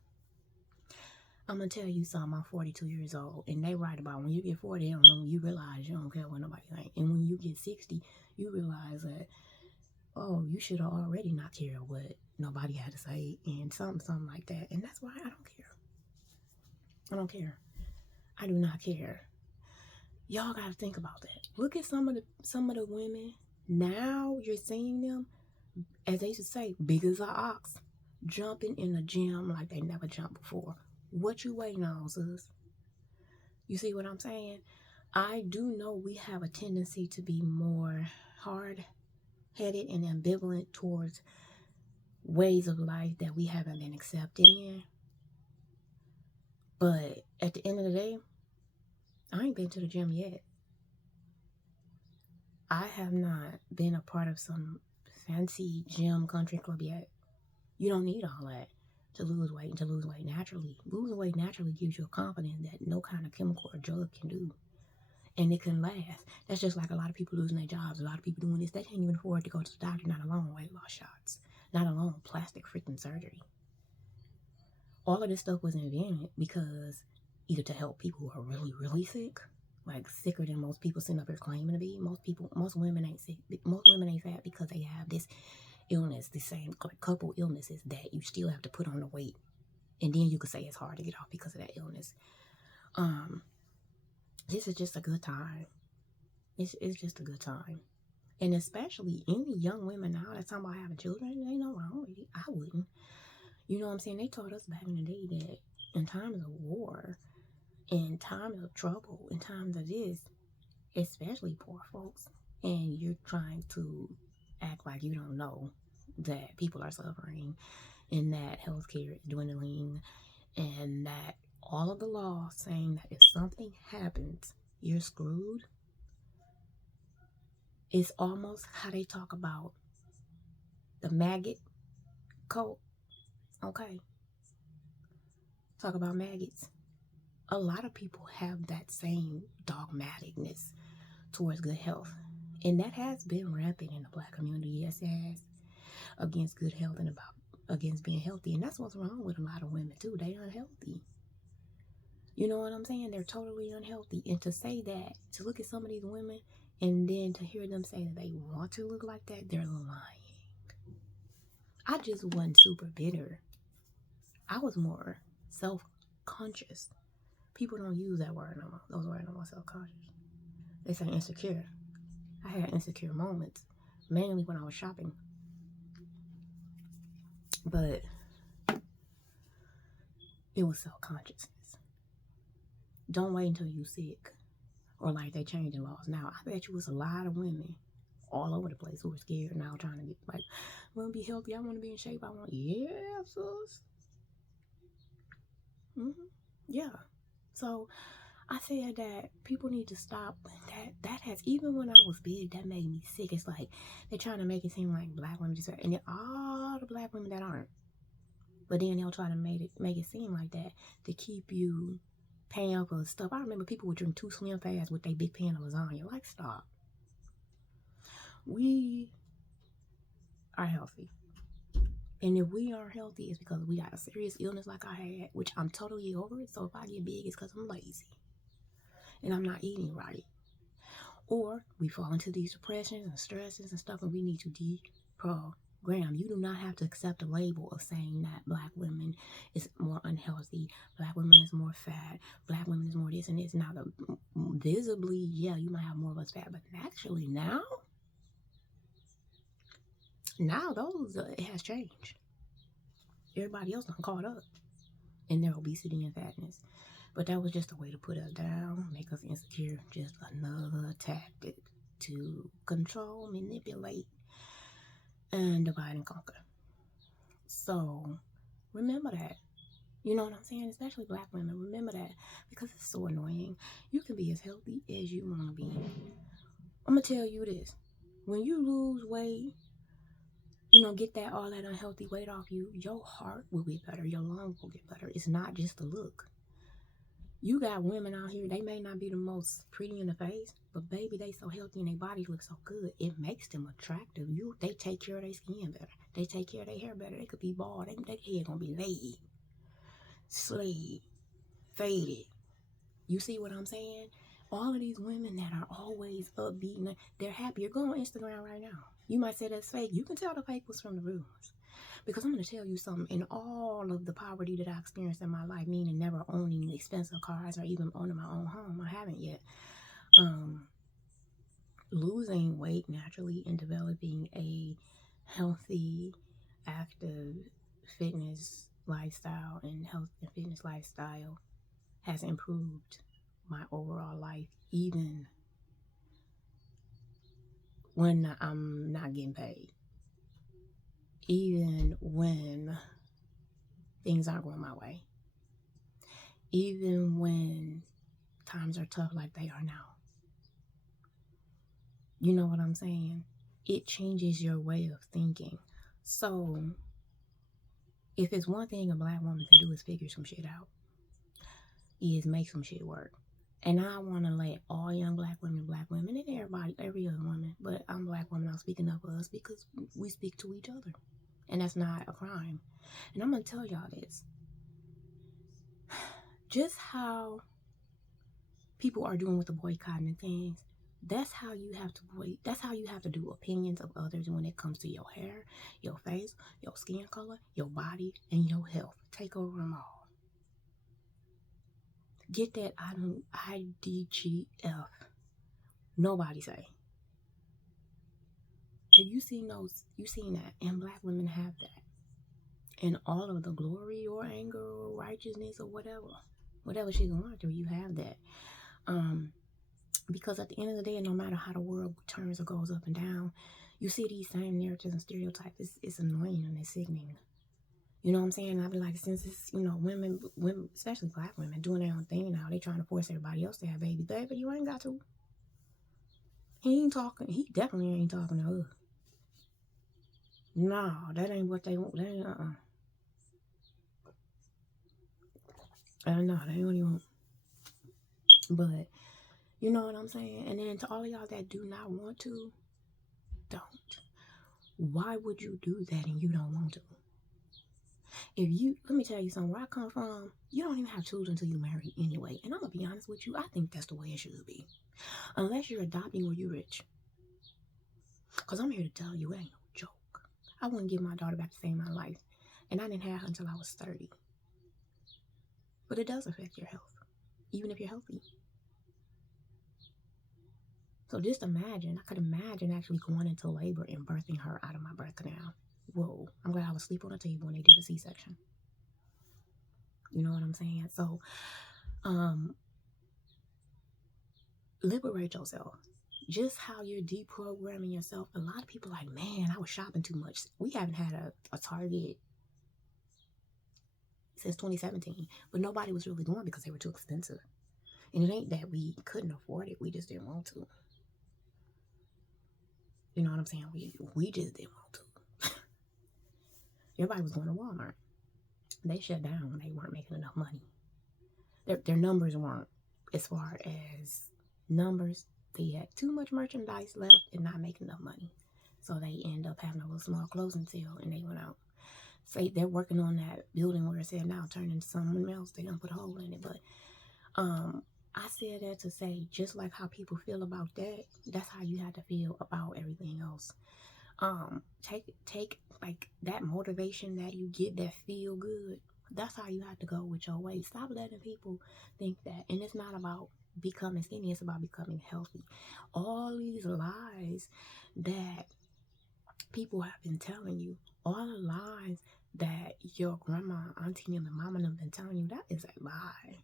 I'm going to tell you something. I'm 42 years old, and they write about when you get 40, you realize you don't care what nobody thinks. And when you get 60, you realize that, oh, you should have already not cared what nobody had to say, and something like that. And that's why I don't care. I don't care. I do not care. Y'all got to think about that. Look at some of the women. Now you're seeing them, as they used to say, big as an ox, jumping in the gym like they never jumped before. What you waiting on, sis? You see what I'm saying? I do know we have a tendency to be more hard-headed and ambivalent towards ways of life that we haven't been accepted in. But at the end of the day, I ain't been to the gym yet. I have not been a part of some fancy gym country club yet. You don't need all that to lose weight and to lose weight naturally. Losing weight naturally gives you a confidence that no kind of chemical or drug can do. And it can last. That's just like a lot of people losing their jobs. A lot of people doing this, they can't even afford to go to the doctor, not alone weight loss shots, not alone plastic freaking surgery. All of this stuff was invented because either to help people who are really, really sick, like sicker than most people sitting up here claiming to be. Most women ain't sick. Most women ain't fat because they have this illness, the same couple illnesses that you still have to put on the weight, and then you could say it's hard to get off because of that illness. This is just a good time. It's just a good time. And especially any young women now that's talking about having children, there ain't no wrong with it. I wouldn't. You know what I'm saying? They taught us back in the day that in times of war, in times of trouble, in times of this, especially poor folks, and you're trying to act like you don't know that people are suffering and that healthcare is dwindling and that all of the laws saying that if something happens, you're screwed, is almost how they talk about the maggot cult. Okay, talk about maggots. A lot of people have that same dogmaticness towards good health. And that has been rampant in the Black community. Yes, it has. Against good health and about against being healthy. And that's what's wrong with a lot of women too. They unhealthy. You know what I'm saying? They're totally unhealthy. And to say that, to look at some of these women and then to hear them say that they want to look like that, they're lying. I just wasn't super bitter. I was more self-conscious. People don't use that word no more. Those words no more, self-conscious. They say insecure. I had insecure moments, mainly when I was shopping. But it was self-consciousness. Don't wait until you sick or like they changing laws. Now, I bet you was a lot of women all over the place who were scared now trying to get like, I want to be healthy. I want to be in shape. I want, yeah, sis. Yeah. So I said that people need to stop. That has, even when I was big, that made me sick. It's like they're trying to make it seem like Black women just, and all the Black women that aren't. But then they'll try to make it seem like that to keep you paying for stuff. I remember people would drink 2 Slim Fads with their big pan of lasagna. Like, stop. We are healthy. And if we are healthy, it's because we got a serious illness like I had, which I'm totally over it. So if I get big, it's because I'm lazy and I'm not eating right. Or we fall into these depressions and stresses and stuff, and we need to deprogram. You do not have to accept a label of saying that Black women is more unhealthy, Black women is more fat, Black women is more this and this. Now, visibly, yeah, you might have more of us fat, but actually now those it has changed. Everybody else done caught up in their obesity and fatness. But that was just a way to put us down, make us insecure, just another tactic to control, manipulate, and divide and conquer. So remember that. You know what I'm saying? Especially Black women. Remember that, because it's so annoying. You can be as healthy as you want to be. I'm going to tell you this. When you lose weight, get all that unhealthy weight off you, your heart will get better. Your lungs will get better. It's not just a look. You got women out here, they may not be the most pretty in the face, but baby, they so healthy and their bodies look so good. It makes them attractive. They take care of their skin better. They take care of their hair better. They could be bald. Their hair gonna be laid, slayed, faded. You see what I'm saying? All of these women that are always upbeat, they're happy. You're going on Instagram right now. You might say that's fake. You can tell the fake was from the rumors. Because I'm going to tell you something, in all of the poverty that I experienced in my life, meaning never owning expensive cars or even owning my own home, I haven't yet, losing weight naturally and developing a healthy, active fitness lifestyle and health and fitness lifestyle has improved my overall life, even when I'm not getting paid. Even when things aren't going my way. Even when times are tough like they are now. You know what I'm saying? It changes your way of thinking. So, if it's one thing a Black woman can do is figure some shit out, is make some shit work. And I want to let all young Black women, and everybody, every other woman, but I'm Black woman, I'm speaking up for us because we speak to each other. And that's not a crime. And I'm going to tell y'all this. Just how people are doing with the boycotting things, that's how you have to do opinions of others when it comes to your hair, your face, your skin color, your body, and your health. Take over them all. Get that IDGF. Nobody say. Have you seen those? You seen that? And Black women have that. And all of the glory or anger or righteousness or whatever she's going through, you have that. Because at the end of the day, no matter how the world turns or goes up and down, you see these same narratives and stereotypes. It's annoying and it's sickening. You know what I'm saying? I'd be like, since it's, women, especially black women, doing their own thing now, they trying to force everybody else to have babies. Baby, you ain't got to. He ain't talking. He definitely ain't talking to her. No, that ain't what they want. That ain't, no, that ain't what he want. But, you know what I'm saying? And then to all of y'all that do not want to, don't. Why would you do that and you don't want to? Let me tell you something, where I come from, you don't even have children until you marry anyway. And I'm going to be honest with you, I think that's the way it should be. Unless you're adopting or you're rich. Because I'm here to tell you, it ain't no joke. I wouldn't give my daughter back to save my life. And I didn't have her until I was 30. But it does affect your health, even if you're healthy. So just imagine, I could imagine actually going into labor and birthing her out of my birth canal. Whoa, I'm glad I was asleep on the table when they did a C-section. You know what I'm saying? So, liberate yourself. Just how you're deprogramming yourself. A lot of people are like, man, I was shopping too much. We haven't had a Target since 2017, but nobody was really going because they were too expensive. And it ain't that we couldn't afford it, we just didn't want to. You know what I'm saying? We just didn't want to. Everybody was going to Walmart. They shut down when they weren't making enough money. Their numbers weren't, as far as numbers, they had too much merchandise left and not making enough money. So they end up having a little small closing sale and they went out. Say they're working on that building where it said now turn into something else. They're gonna put a hole in it. But I said that to say, just like how people feel about that, that's how you have to feel about everything else. Take like that motivation that you get, that feel good. That's how you have to go with your weight. Stop letting people think that. And it's not about becoming skinny, it's about becoming healthy. All these lies that people have been telling you, all the lies that your grandma, auntie, and the mama have been telling you, that is a lie.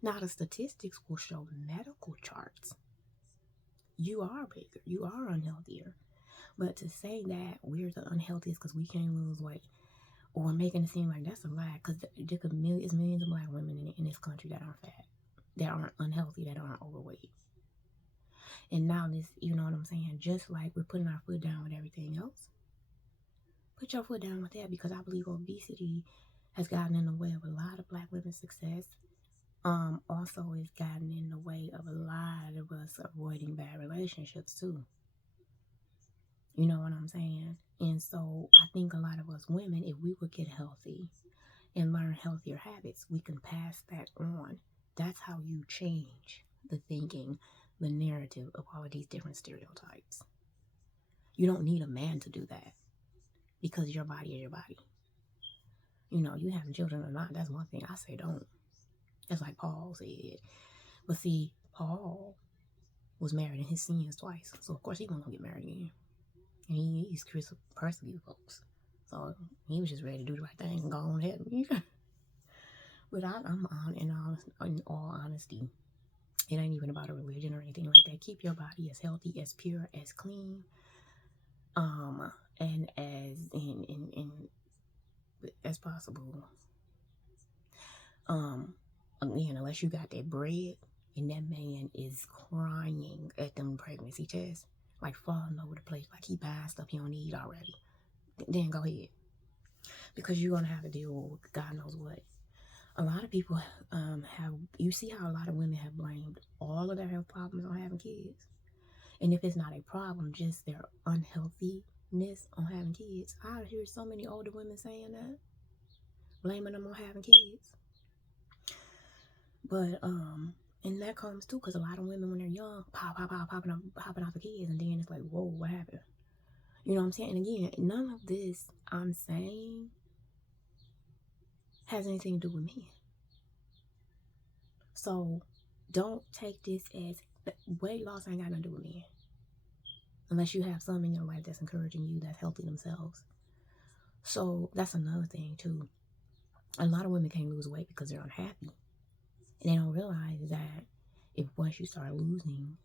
Now the statistics will show medical charts. You are bigger, you are unhealthier. But to say that we're the unhealthiest because we can't lose weight, or making it seem like that's a lie, because there's millions of black women in this country that aren't fat, that aren't unhealthy, that aren't overweight. And now this, you know what I'm saying? Just like we're putting our foot down with everything else, put your foot down with that, because I believe obesity has gotten in the way of a lot of black women's success. Also, it's gotten in the way of a lot of us avoiding bad relationships too. You know what I'm saying? And so I think a lot of us women, if we would get healthy and learn healthier habits, we can pass that on. That's how you change the thinking, the narrative of all of these different stereotypes. You don't need a man to do that, because your body is your body. You know, you having children or not, that's one thing. I say don't. That's like Paul said. But see, Paul was married in his sins twice. So of course he wasn't gonna get married again. And he's persecuted folks. So he was just ready to do the right thing and go on ahead. But I'm on, in all honesty, it ain't even about a religion or anything like that. Keep your body as healthy, as pure, as clean, and as in as possible. Again, unless you got that bread and that man is crying at them pregnancy tests, like falling over the place, like he buying stuff he don't need already, then go ahead, because you're gonna have to deal with God knows what. A lot of people you see how a lot of women have blamed all of their health problems on having kids. And if it's not a problem, just their unhealthiness on having kids. I hear so many older women saying that, blaming them on having kids. But and that comes too, because a lot of women when they're young, hopping off the kids, and then it's like, whoa, what happened? You know what I'm saying? And again, none of this I'm saying has anything to do with me. So don't take this as weight loss ain't got nothing to do with me. Unless you have some in your life that's encouraging you, that's healthy themselves. So that's another thing too. A lot of women can't lose weight because they're unhappy. And they don't realize that if once you start losing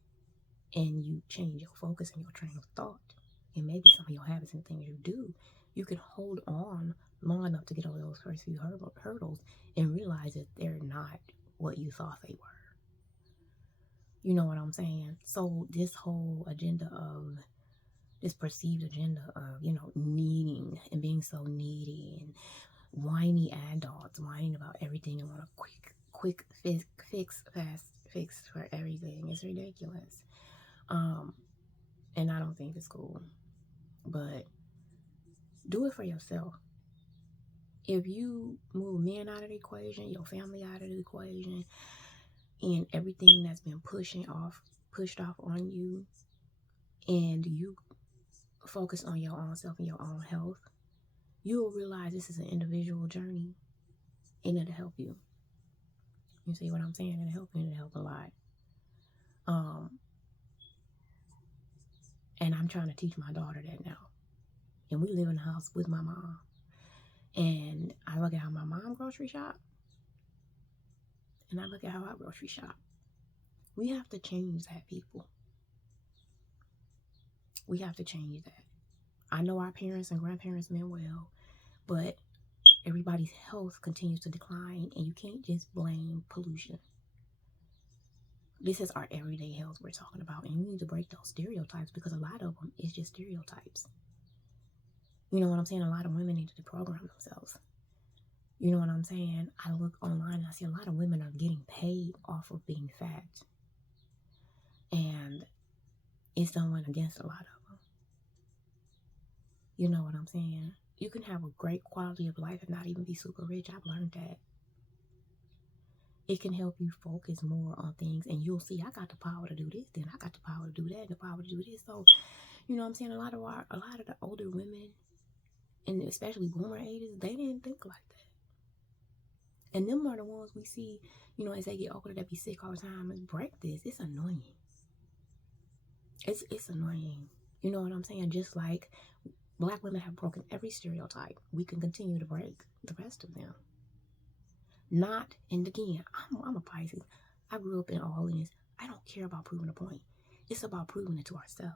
and you change your focus and your train of thought, and maybe some of your habits and things you do, you can hold on long enough to get over those first few hurdles and realize that they're not what you thought they were. You know what I'm saying? So this whole agenda of this perceived agenda of, needing and being so needy and whiny adults, whining about everything and want a quick fast fix for everything is ridiculous. And I don't think it's cool. But do it for yourself. If you move men out of the equation, your family out of the equation, and everything that's been pushed off on you, and you focus on your own self and your own health, you will realize this is an individual journey, and it'll help you. You see what I'm saying? It'll help you, and it'll help a lot. And I'm trying to teach my daughter that now. And we live in a house with my mom. And I look at how my mom grocery shop, and I look at how I grocery shop. We have to change that, people. We have to change that. I know our parents and grandparents meant well, but everybody's health continues to decline, and you can't just blame pollution. This is our everyday health we're talking about, and you need to break those stereotypes, because a lot of them is just stereotypes. You know what I'm saying? A lot of women need to deprogram themselves. You know what I'm saying? I look online and I see a lot of women are getting paid off of being fat. And it's done went against a lot of them. You know what I'm saying? You can have a great quality of life and not even be super rich. I've learned that. It can help you focus more on things, and you'll see, I got the power to do this, then I got the power to do that, and the power to do this. So, you know what I'm saying? A lot of the older women, and especially boomer ages, they didn't think like that. And them are the ones we see, as they get older, they be sick all the time. And break this. It's annoying. It's annoying. You know what I'm saying? Just like Black women have broken every stereotype, we can continue to break the rest of them. And again, I'm a Pisces. I grew up in all holiness. I don't care about proving a point. It's about proving it to ourselves.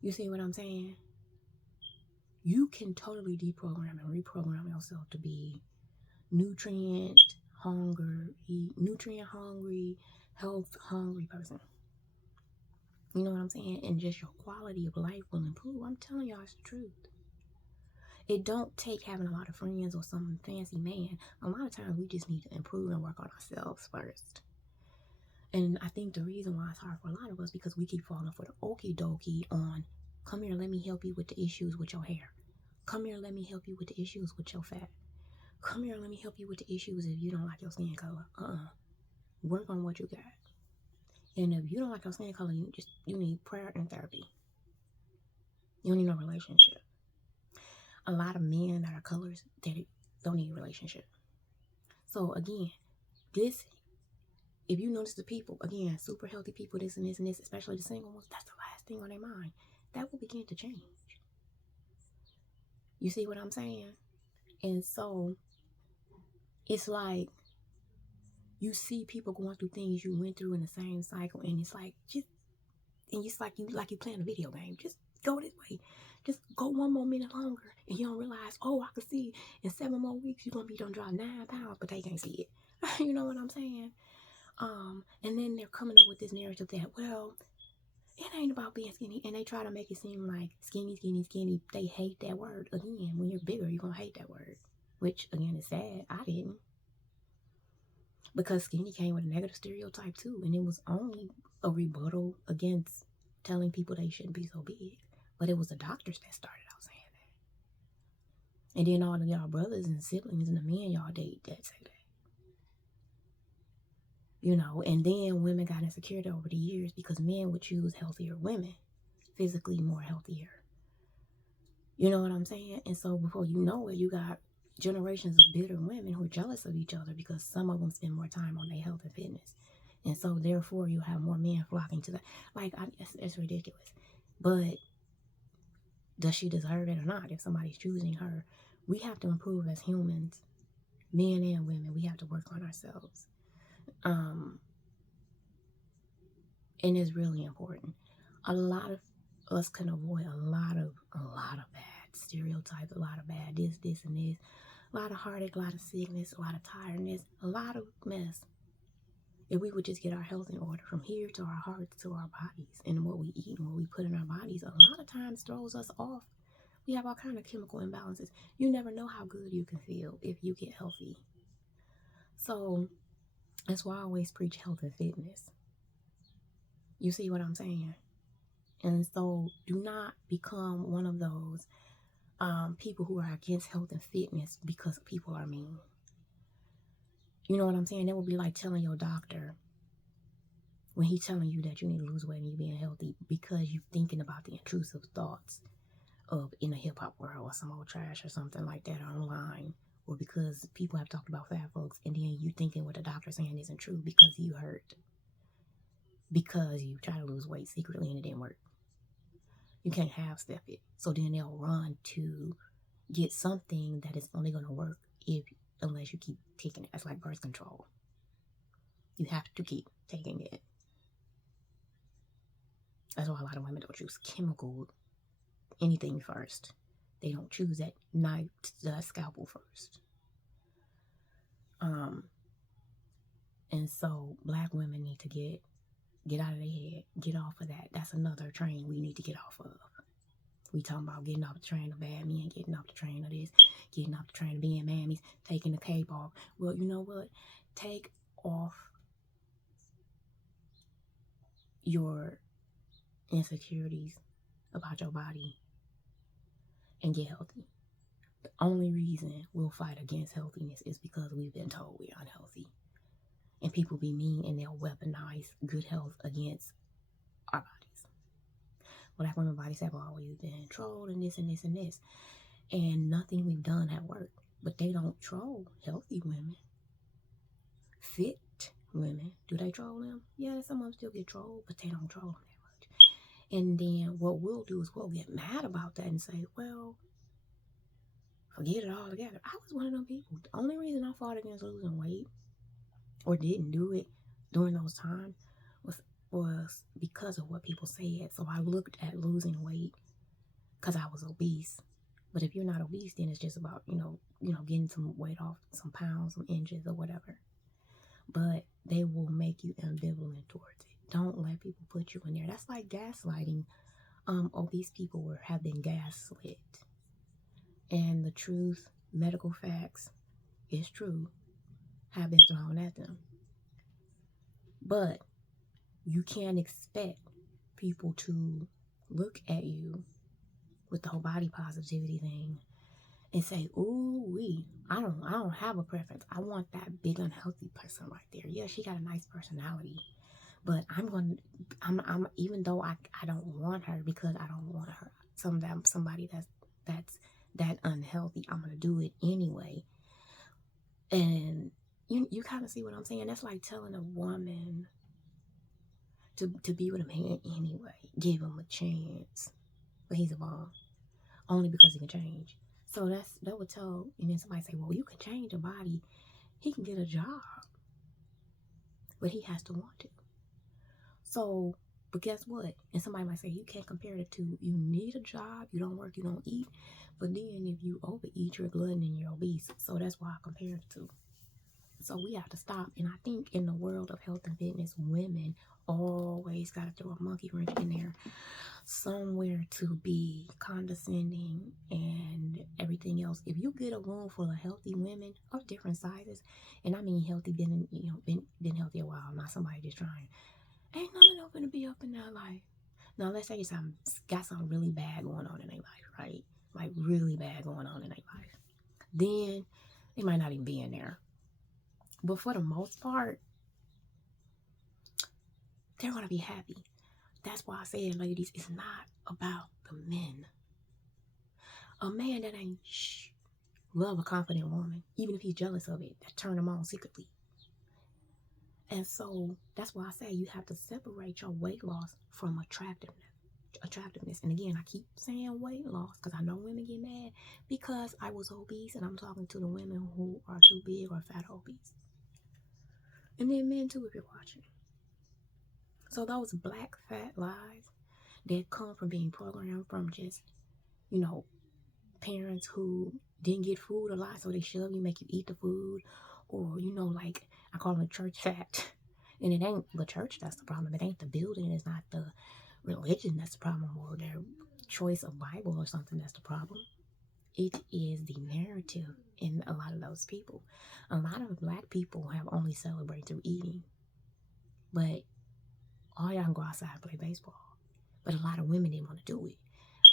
You see what I'm saying? You can totally deprogram and reprogram yourself to be nutrient hungry, health hungry person. You know what I'm saying? And just your quality of life will improve. I'm telling y'all, it's the truth. It don't take having a lot of friends or some fancy man. A lot of times we just need to improve and work on ourselves first. And I think the reason why it's hard for a lot of us, because we keep falling for the okie dokie on, come here, let me help you with the issues with your hair. Come here, let me help you with the issues with your fat. Come here, let me help you with the issues if you don't like your skin color. Work on what you got. And if you don't like your skin color, you need prayer and therapy. You don't need no relationship. A lot of men that are colors, they don't need a relationship. So again, if you notice the people, again, super healthy people, this and this and this, especially the single ones, that's the last thing on their mind. That will begin to change. You see what I'm saying? And so it's like you see people going through things you went through in the same cycle, and it's like you playing a video game. Just go this way. Just go 1 more minute longer, and you don't realize, I can see in 7 more weeks you're gonna be done drop 9 pounds, but they can't see it. You know what I'm saying? And then they're coming up with this narrative that, well, it ain't about being skinny, and they try to make it seem like skinny. They hate that word. Again, when you're bigger, you're gonna hate that word, which again is sad. I didn't, because skinny came with a negative stereotype too, and it was only a rebuttal against telling people they shouldn't be so big. But it was the doctors that started out saying that. And then all of y'all brothers and siblings and the men y'all date that say that. And then women got insecure over the years because men would choose healthier women, physically more healthier. You know what I'm saying? And so before you know it, you got generations of bitter women who are jealous of each other because some of them spend more time on their health and fitness. And so therefore you have more men flocking to that. It's ridiculous. But does she deserve it or not? If somebody's choosing her, we have to improve as humans, men and women. We have to work on ourselves. And it's really important. A lot of us can avoid a lot of bad stereotypes, a lot of bad this, and this, a lot of heartache, a lot of sickness, a lot of tiredness, a lot of mess. If we would just get our health in order from here to our hearts to our bodies, and what we eat and what we put in our bodies, a lot of times throws us off. We have all kind of chemical imbalances. You never know how good you can feel if you get healthy. So that's why I always preach health and fitness. You see what I'm saying? And so do not become one of those people who are against health and fitness because people are mean. You know what I'm saying? That would be like telling your doctor when he's telling you that you need to lose weight and you're being healthy because you're thinking about the intrusive thoughts of in the hip-hop world or some old trash or something like that online, or because people have talked about fat folks, and then you thinking what the doctor's saying isn't true because you hurt, because you try to lose weight secretly and it didn't work. You can't half-step it. So then they'll run to get something that is only going to work unless you keep taking it. That's like birth control. You have to keep taking it. That's why a lot of women don't choose chemical anything first. They don't choose that knife to the scalpel first. And so black women need to get out of their head, get off of that. That's another train we need to get off of. We talking about getting off the train of bad men, getting off the train of this, getting off the train of being mammies, taking the cape off. Well, you know what? Take off your insecurities about your body and get healthy. The only reason we'll fight against healthiness is because we've been told we're unhealthy. And people be mean and they'll weaponize good health against our bodies. Black women's bodies have always been trolled and this and this and this. And nothing we've done have worked. But they don't troll healthy women. Fit women. Do they troll them? Yeah, some of them still get trolled, but they don't troll them that much. And then what we'll do is we'll get mad about that and say, well, forget it altogether. I was one of them people. The only reason I fought against losing weight or didn't do it during those times was because of what people said. So I looked at losing weight because I was obese. But if you're not obese, then it's just about, getting some weight off, some pounds, some inches or whatever. But they will make you ambivalent towards it. Don't let people put you in there. That's like gaslighting. Obese people have been gaslit. And the truth, medical facts, is true, have been thrown at them. But you can't expect people to look at you with the whole body positivity thing and say, ooh, I don't have a preference. I want that big unhealthy person right there. Yeah, she got a nice personality, but I'm even though I don't want her because I don't want her, somebody that's that unhealthy, I'm gonna do it anyway. And you kind of see what I'm saying. That's like telling a woman to be with a man anyway, give him a chance, but he's a bum only because he can change. So that would tell, and then somebody say, well, you can change your body. He can get a job, but he has to want to. So, but guess what? And somebody might say, you can't compare the two. You need a job, you don't work, you don't eat. But then if you overeat, you're a glutton and you're obese. So that's why I compare the two. So we have to stop. And I think in the world of health and fitness, women always got to throw a monkey wrench in there somewhere to be condescending and everything else. If you get a room full of healthy women of different sizes, and I mean healthy, been healthy a while, not somebody just trying, ain't none of them gonna be up in their life. Now let's say something got something really bad going on in their life, right? Like really bad going on in their life. Then they might not even be in there. But for the most part, they're gonna be happy. That's why I said, ladies, it's not about the men. A man that ain't love a confident woman, even if he's jealous of it, that turn him on secretly. And that's why I say you have to separate your weight loss from attractiveness. And again, I keep saying weight loss because I know women get mad because I was obese, and I'm talking to the women who are too big or fat obese. And then men too, if you're watching. So those black fat lies that come from being programmed from just, parents who didn't get food a lot, so they shove you, make you eat the food. Or, like, I call them church fat. And it ain't the church that's the problem. It ain't the building. It's not the religion that's the problem, or their choice of Bible or something that's the problem. It is the narrative in a lot of those people. A lot of Black people have only celebrated through eating. But all y'all can go outside and play baseball. But a lot of women didn't want to do it.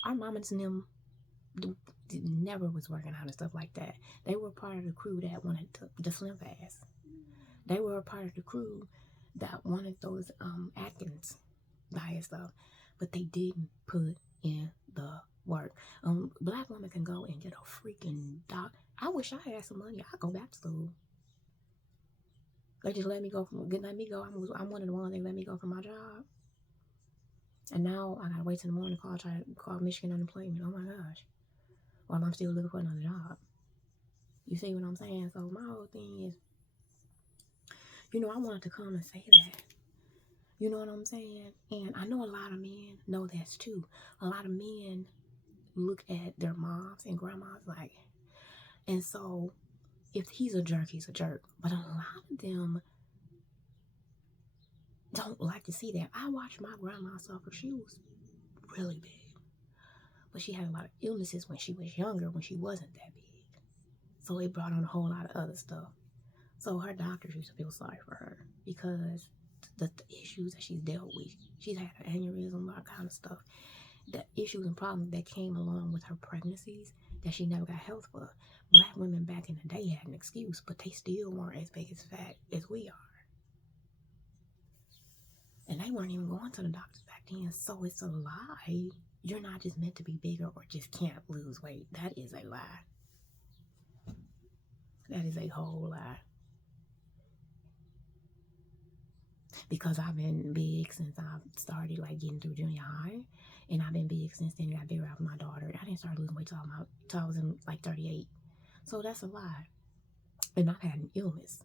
Our mamas and them never was working out and stuff like that. They were part of the crew that wanted the slim fast. They were a part of the crew that wanted those Atkins diet stuff, but they didn't put in the work. Black women can go and get a freaking doc. I wish I had some money. I'd go back to school. They just let me go let me go. I'm one of the ones they let me go from my job. And now I gotta wait till the morning to try to call Michigan unemployment. Oh my gosh. While I'm still looking for another job. You see what I'm saying? So my whole thing is, I wanted to come and say that. You know what I'm saying? And I know a lot of men know that's too. A lot of men look at their moms and grandmas like, and so if he's a jerk, he's a jerk. But a lot of them don't like to see that. I watched my grandma suffer. She was really big. But she had a lot of illnesses when she was younger, when she wasn't that big. So it brought on a whole lot of other stuff. So her doctors used to feel sorry for her because the issues that she's dealt with. She's had an aneurysm, all kind of stuff. The issues and problems that came along with her pregnancies that she never got health for. Black women back in the day had an excuse, but they still weren't as big as fat as we are. And they weren't even going to the doctors back then. So it's a lie. You're not just meant to be bigger or just can't lose weight. That is a lie. That is a whole lie. Because I've been big since I started getting through junior high. And I've been big since then. I got bigger after my daughter. I didn't start losing weight till I was in 38. So that's a lie. And I've had an illness.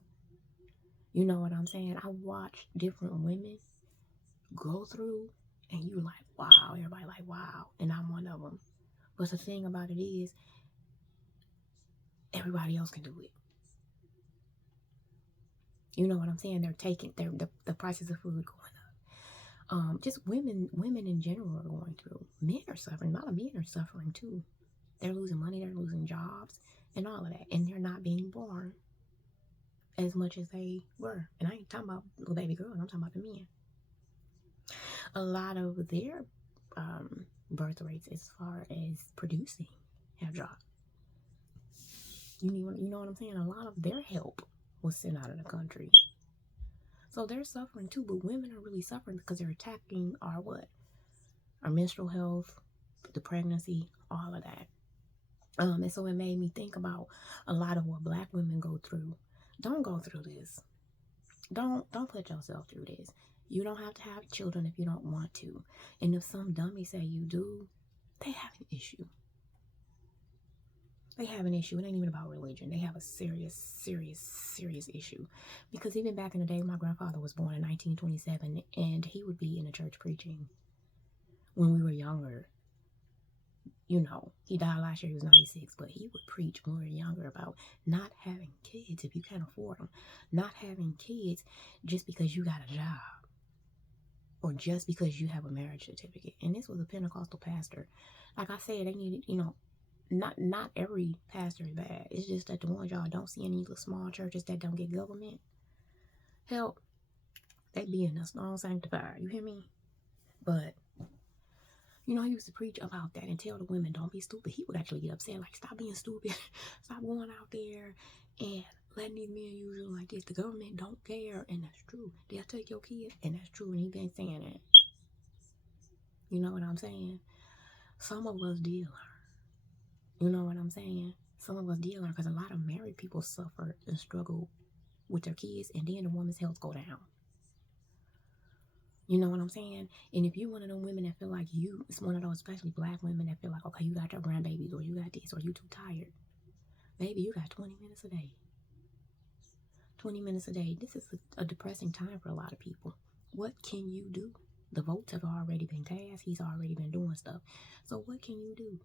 You know what I'm saying? I watched different women go through, and you're like, wow. Everybody like, wow. And I'm one of them. But the thing about it is, everybody else can do it. You know what I'm saying? They're taking the prices of food going up. Just women in general are going through. Men are suffering. A lot of men are suffering too. They're losing money. They're losing jobs and all of that. And they're not being born as much as they were. And I ain't talking about little baby girls. I'm talking about the men. A lot of their birth rates as far as producing have dropped. You know what I'm saying? A lot of their help was sent out of the country. So they're suffering too, but women are really suffering because they're attacking our what? Our menstrual health, the pregnancy, all of that. And so it made me think about a lot of what Black women go through. Don't go through this. Don't put yourself through this. You don't have to have children if you don't want to. And if some dummy say you do, they have an issue. They have an issue. It ain't even about religion. They have a serious issue. Because even back in the day, my grandfather was born in 1927, and he would be in the church preaching when we were younger. He died last year. He was 96, but he would preach when we were younger about not having kids if you can't afford them. Not having kids just because you got a job or just because you have a marriage certificate. And this was a Pentecostal pastor. Like I said, they needed, not every pastor is bad. It's just that the ones y'all don't see in these little small churches that don't get government help, they be in a strong sanctifier. You hear me? But he used to preach about that and tell the women, don't be stupid. He would actually get upset, like, stop being stupid. Stop going out there and letting these men use you like this. The government don't care, and that's true. They'll take your kids, and that's true, and he been saying that. You know what I'm saying? Some of us did learn. You know what I'm saying? Some of us did learn because a lot of married people suffer and struggle with their kids, and then the woman's health go down. You know what I'm saying? And if you're one of them women that feel like it's one of those especially Black women that feel like, okay, you got your grandbabies, or you got this, or you too tired. Baby, you got 20 minutes a day. 20 minutes a day. This is a depressing time for a lot of people. What can you do? The votes have already been cast. He's already been doing stuff. So what can you do?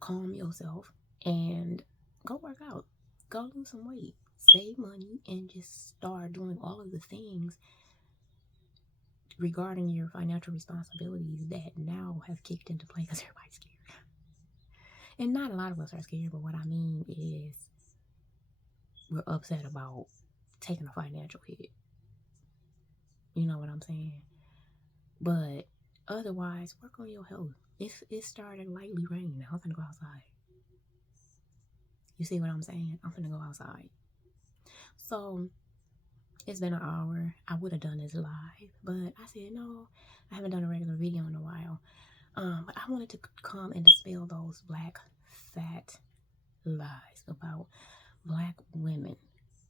calm yourself and go work out. Go lose some weight. Save money and just start doing all of the things regarding your financial responsibilities that now have kicked into play because everybody's scared. And not a lot of us are scared, but what I mean is we're upset about taking a financial hit. You know what I'm saying? But otherwise, work on your health. It started lightly raining. I'm gonna go outside. You see what I'm saying? I'm gonna go outside. So it's been an hour. I would have done this live, but I said no. I haven't done a regular video in a while. But I wanted to come and dispel those black fat lies about black women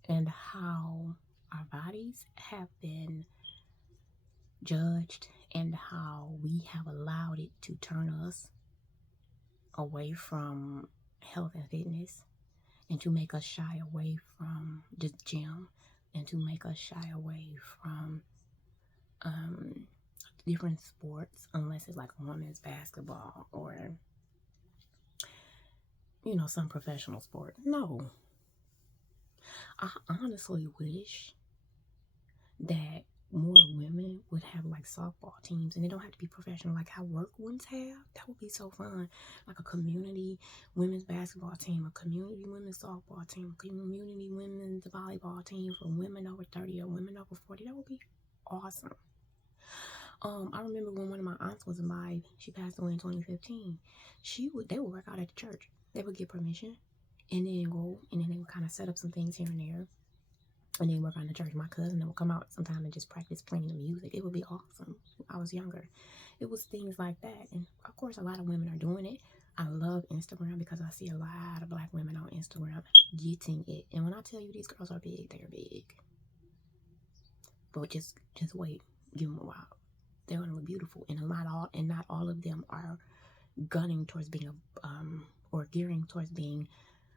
and how our bodies have been judged and how we have allowed it to turn us away from health and fitness and to make us shy away from the gym and to make us shy away from different sports unless it's like women's basketball or some professional sport. No, I honestly wish that more women would have like softball teams, and they don't have to be professional like how work ones have. That would be so fun. Like a community women's basketball team, a community women's softball team, a community women's volleyball team for women over 30 or women over 40. That would be awesome. I remember when one of my aunts was alive, she passed away in 2015. They would work out at the church. They would get permission and then go, and then they would kind of set up some things here and there. And then work on the church. My cousin would come out sometime and just practice playing the music. It would be awesome. I was younger. It was things like that. And of course, a lot of women are doing it. I love Instagram because I see a lot of black women on Instagram getting it. And when I tell you these girls are big, they're big. But just wait. Give them a while. They're going to look beautiful. And not all of them are gunning towards being or gearing towards being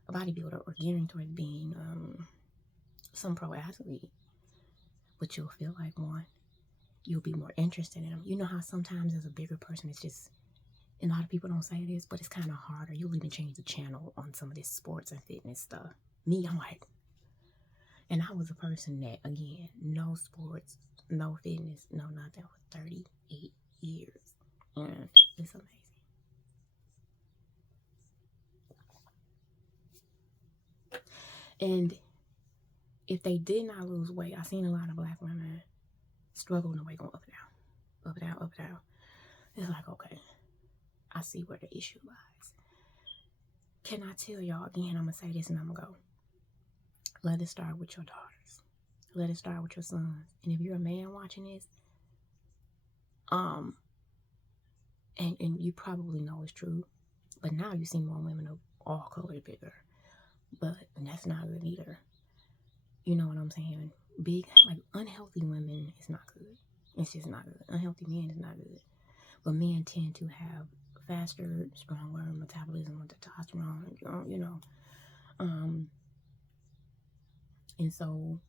a bodybuilder or gearing towards being some pro athlete, but you'll feel like one. You'll be more interested in them. You know how sometimes as a bigger person, it's just, and a lot of people don't say this, but it's kind of harder. You'll even change the channel on some of this sports and fitness stuff. Me, I'm like, and I was a person that, again, no sports, no fitness, no nothing for 38 years. And it's amazing. And if they did not lose weight, I've seen a lot of black women struggle in the weight going up and down, up and down, up and down. It's like, okay, I see where the issue lies. Can I tell y'all again? I'm going to say this and I'm going to go. Let it start with your daughters. Let it start with your sons. And if you're a man watching this, and you probably know it's true, but now you see more women of all colors bigger. But that's not good either. You know what I'm saying? Big, like unhealthy women is not good. It's just not good. Unhealthy men is not good. But men tend to have faster, stronger metabolism with testosterone, And so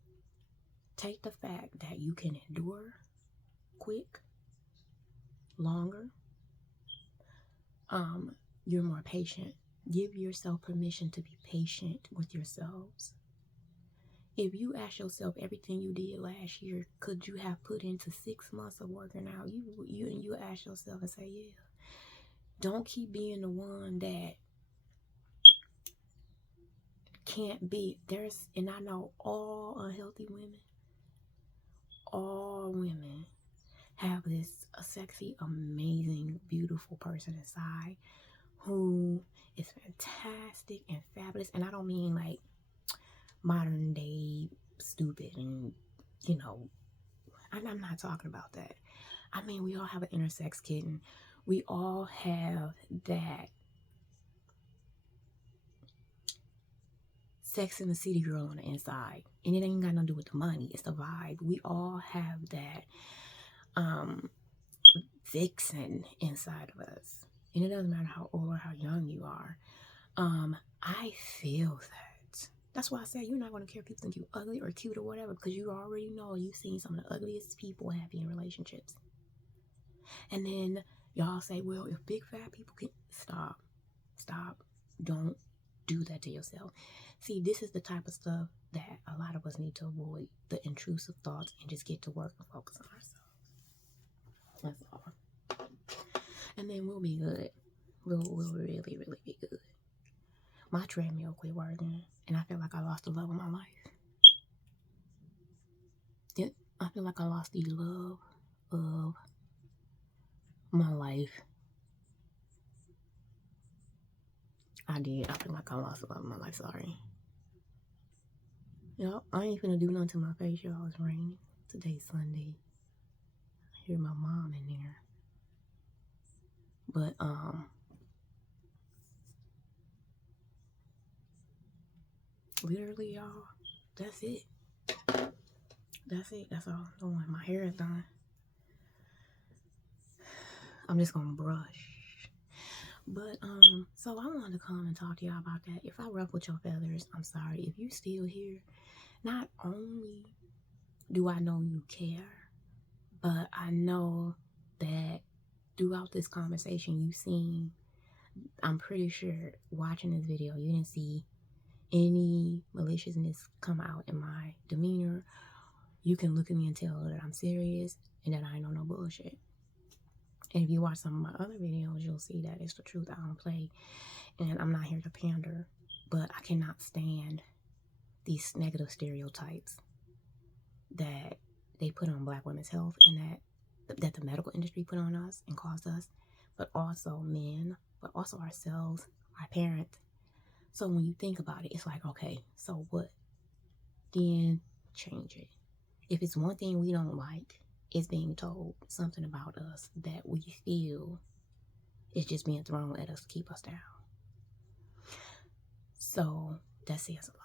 take the fact that you can endure quick, longer. You're more patient. Give yourself permission to be patient with yourselves. If you ask yourself everything you did last year, could you have put into 6 months of working out? You ask yourself and say, yeah. Don't keep being the one that can't be. And I know all unhealthy women, all women have this sexy, amazing, beautiful person inside who is fantastic and fabulous. And I don't mean like modern day stupid and I'm not talking about that. I mean, we all have an intersex kitten. We all have that Sex in the City girl on the inside, and it ain't got nothing to do with the money. It's the vibe. We all have that vixen inside of us, and it doesn't matter how old or how young you are. I feel that. That's why I say you're not going to care if people think you're ugly or cute or whatever, because you already know you've seen some of the ugliest people happy in relationships. And then y'all say, well, if big fat people can stop. Stop. Don't do that to yourself. See, this is the type of stuff that a lot of us need to avoid, the intrusive thoughts, and just get to work and focus on ourselves. That's all. And then we'll be good. We'll really, really be good. My treadmill quit working, and I feel like I lost the love of my life. I feel like I lost the love of my life. I did. I feel like I lost the love of my life. Sorry. Yep, I ain't finna do nothing to my face, y'all. It's raining. Today's Sunday. I hear my mom in there. But, literally, y'all, that's it. That's it. That's all I'm doing. My hair is done. I'm just gonna brush. But, so I wanted to come and talk to y'all about that. If I ruffled your feathers, I'm sorry. If you still here, not only do I know you care, but I know that throughout this conversation you've seen, I'm pretty sure watching this video, you didn't see any maliciousness come out in my demeanor. You can look at me and tell that I'm serious and that I ain't on no bullshit. And if you watch some of my other videos, you'll see that it's the truth. I don't play, and I'm not here to pander, but I cannot stand these negative stereotypes that they put on Black women's health and that the medical industry put on us and caused us, but also men, but also ourselves, our parents. So when you think about it, it's like, okay, so what? Then change it. If it's one thing we don't like, it's being told something about us that we feel is just being thrown at us to keep us down. So that says a lot.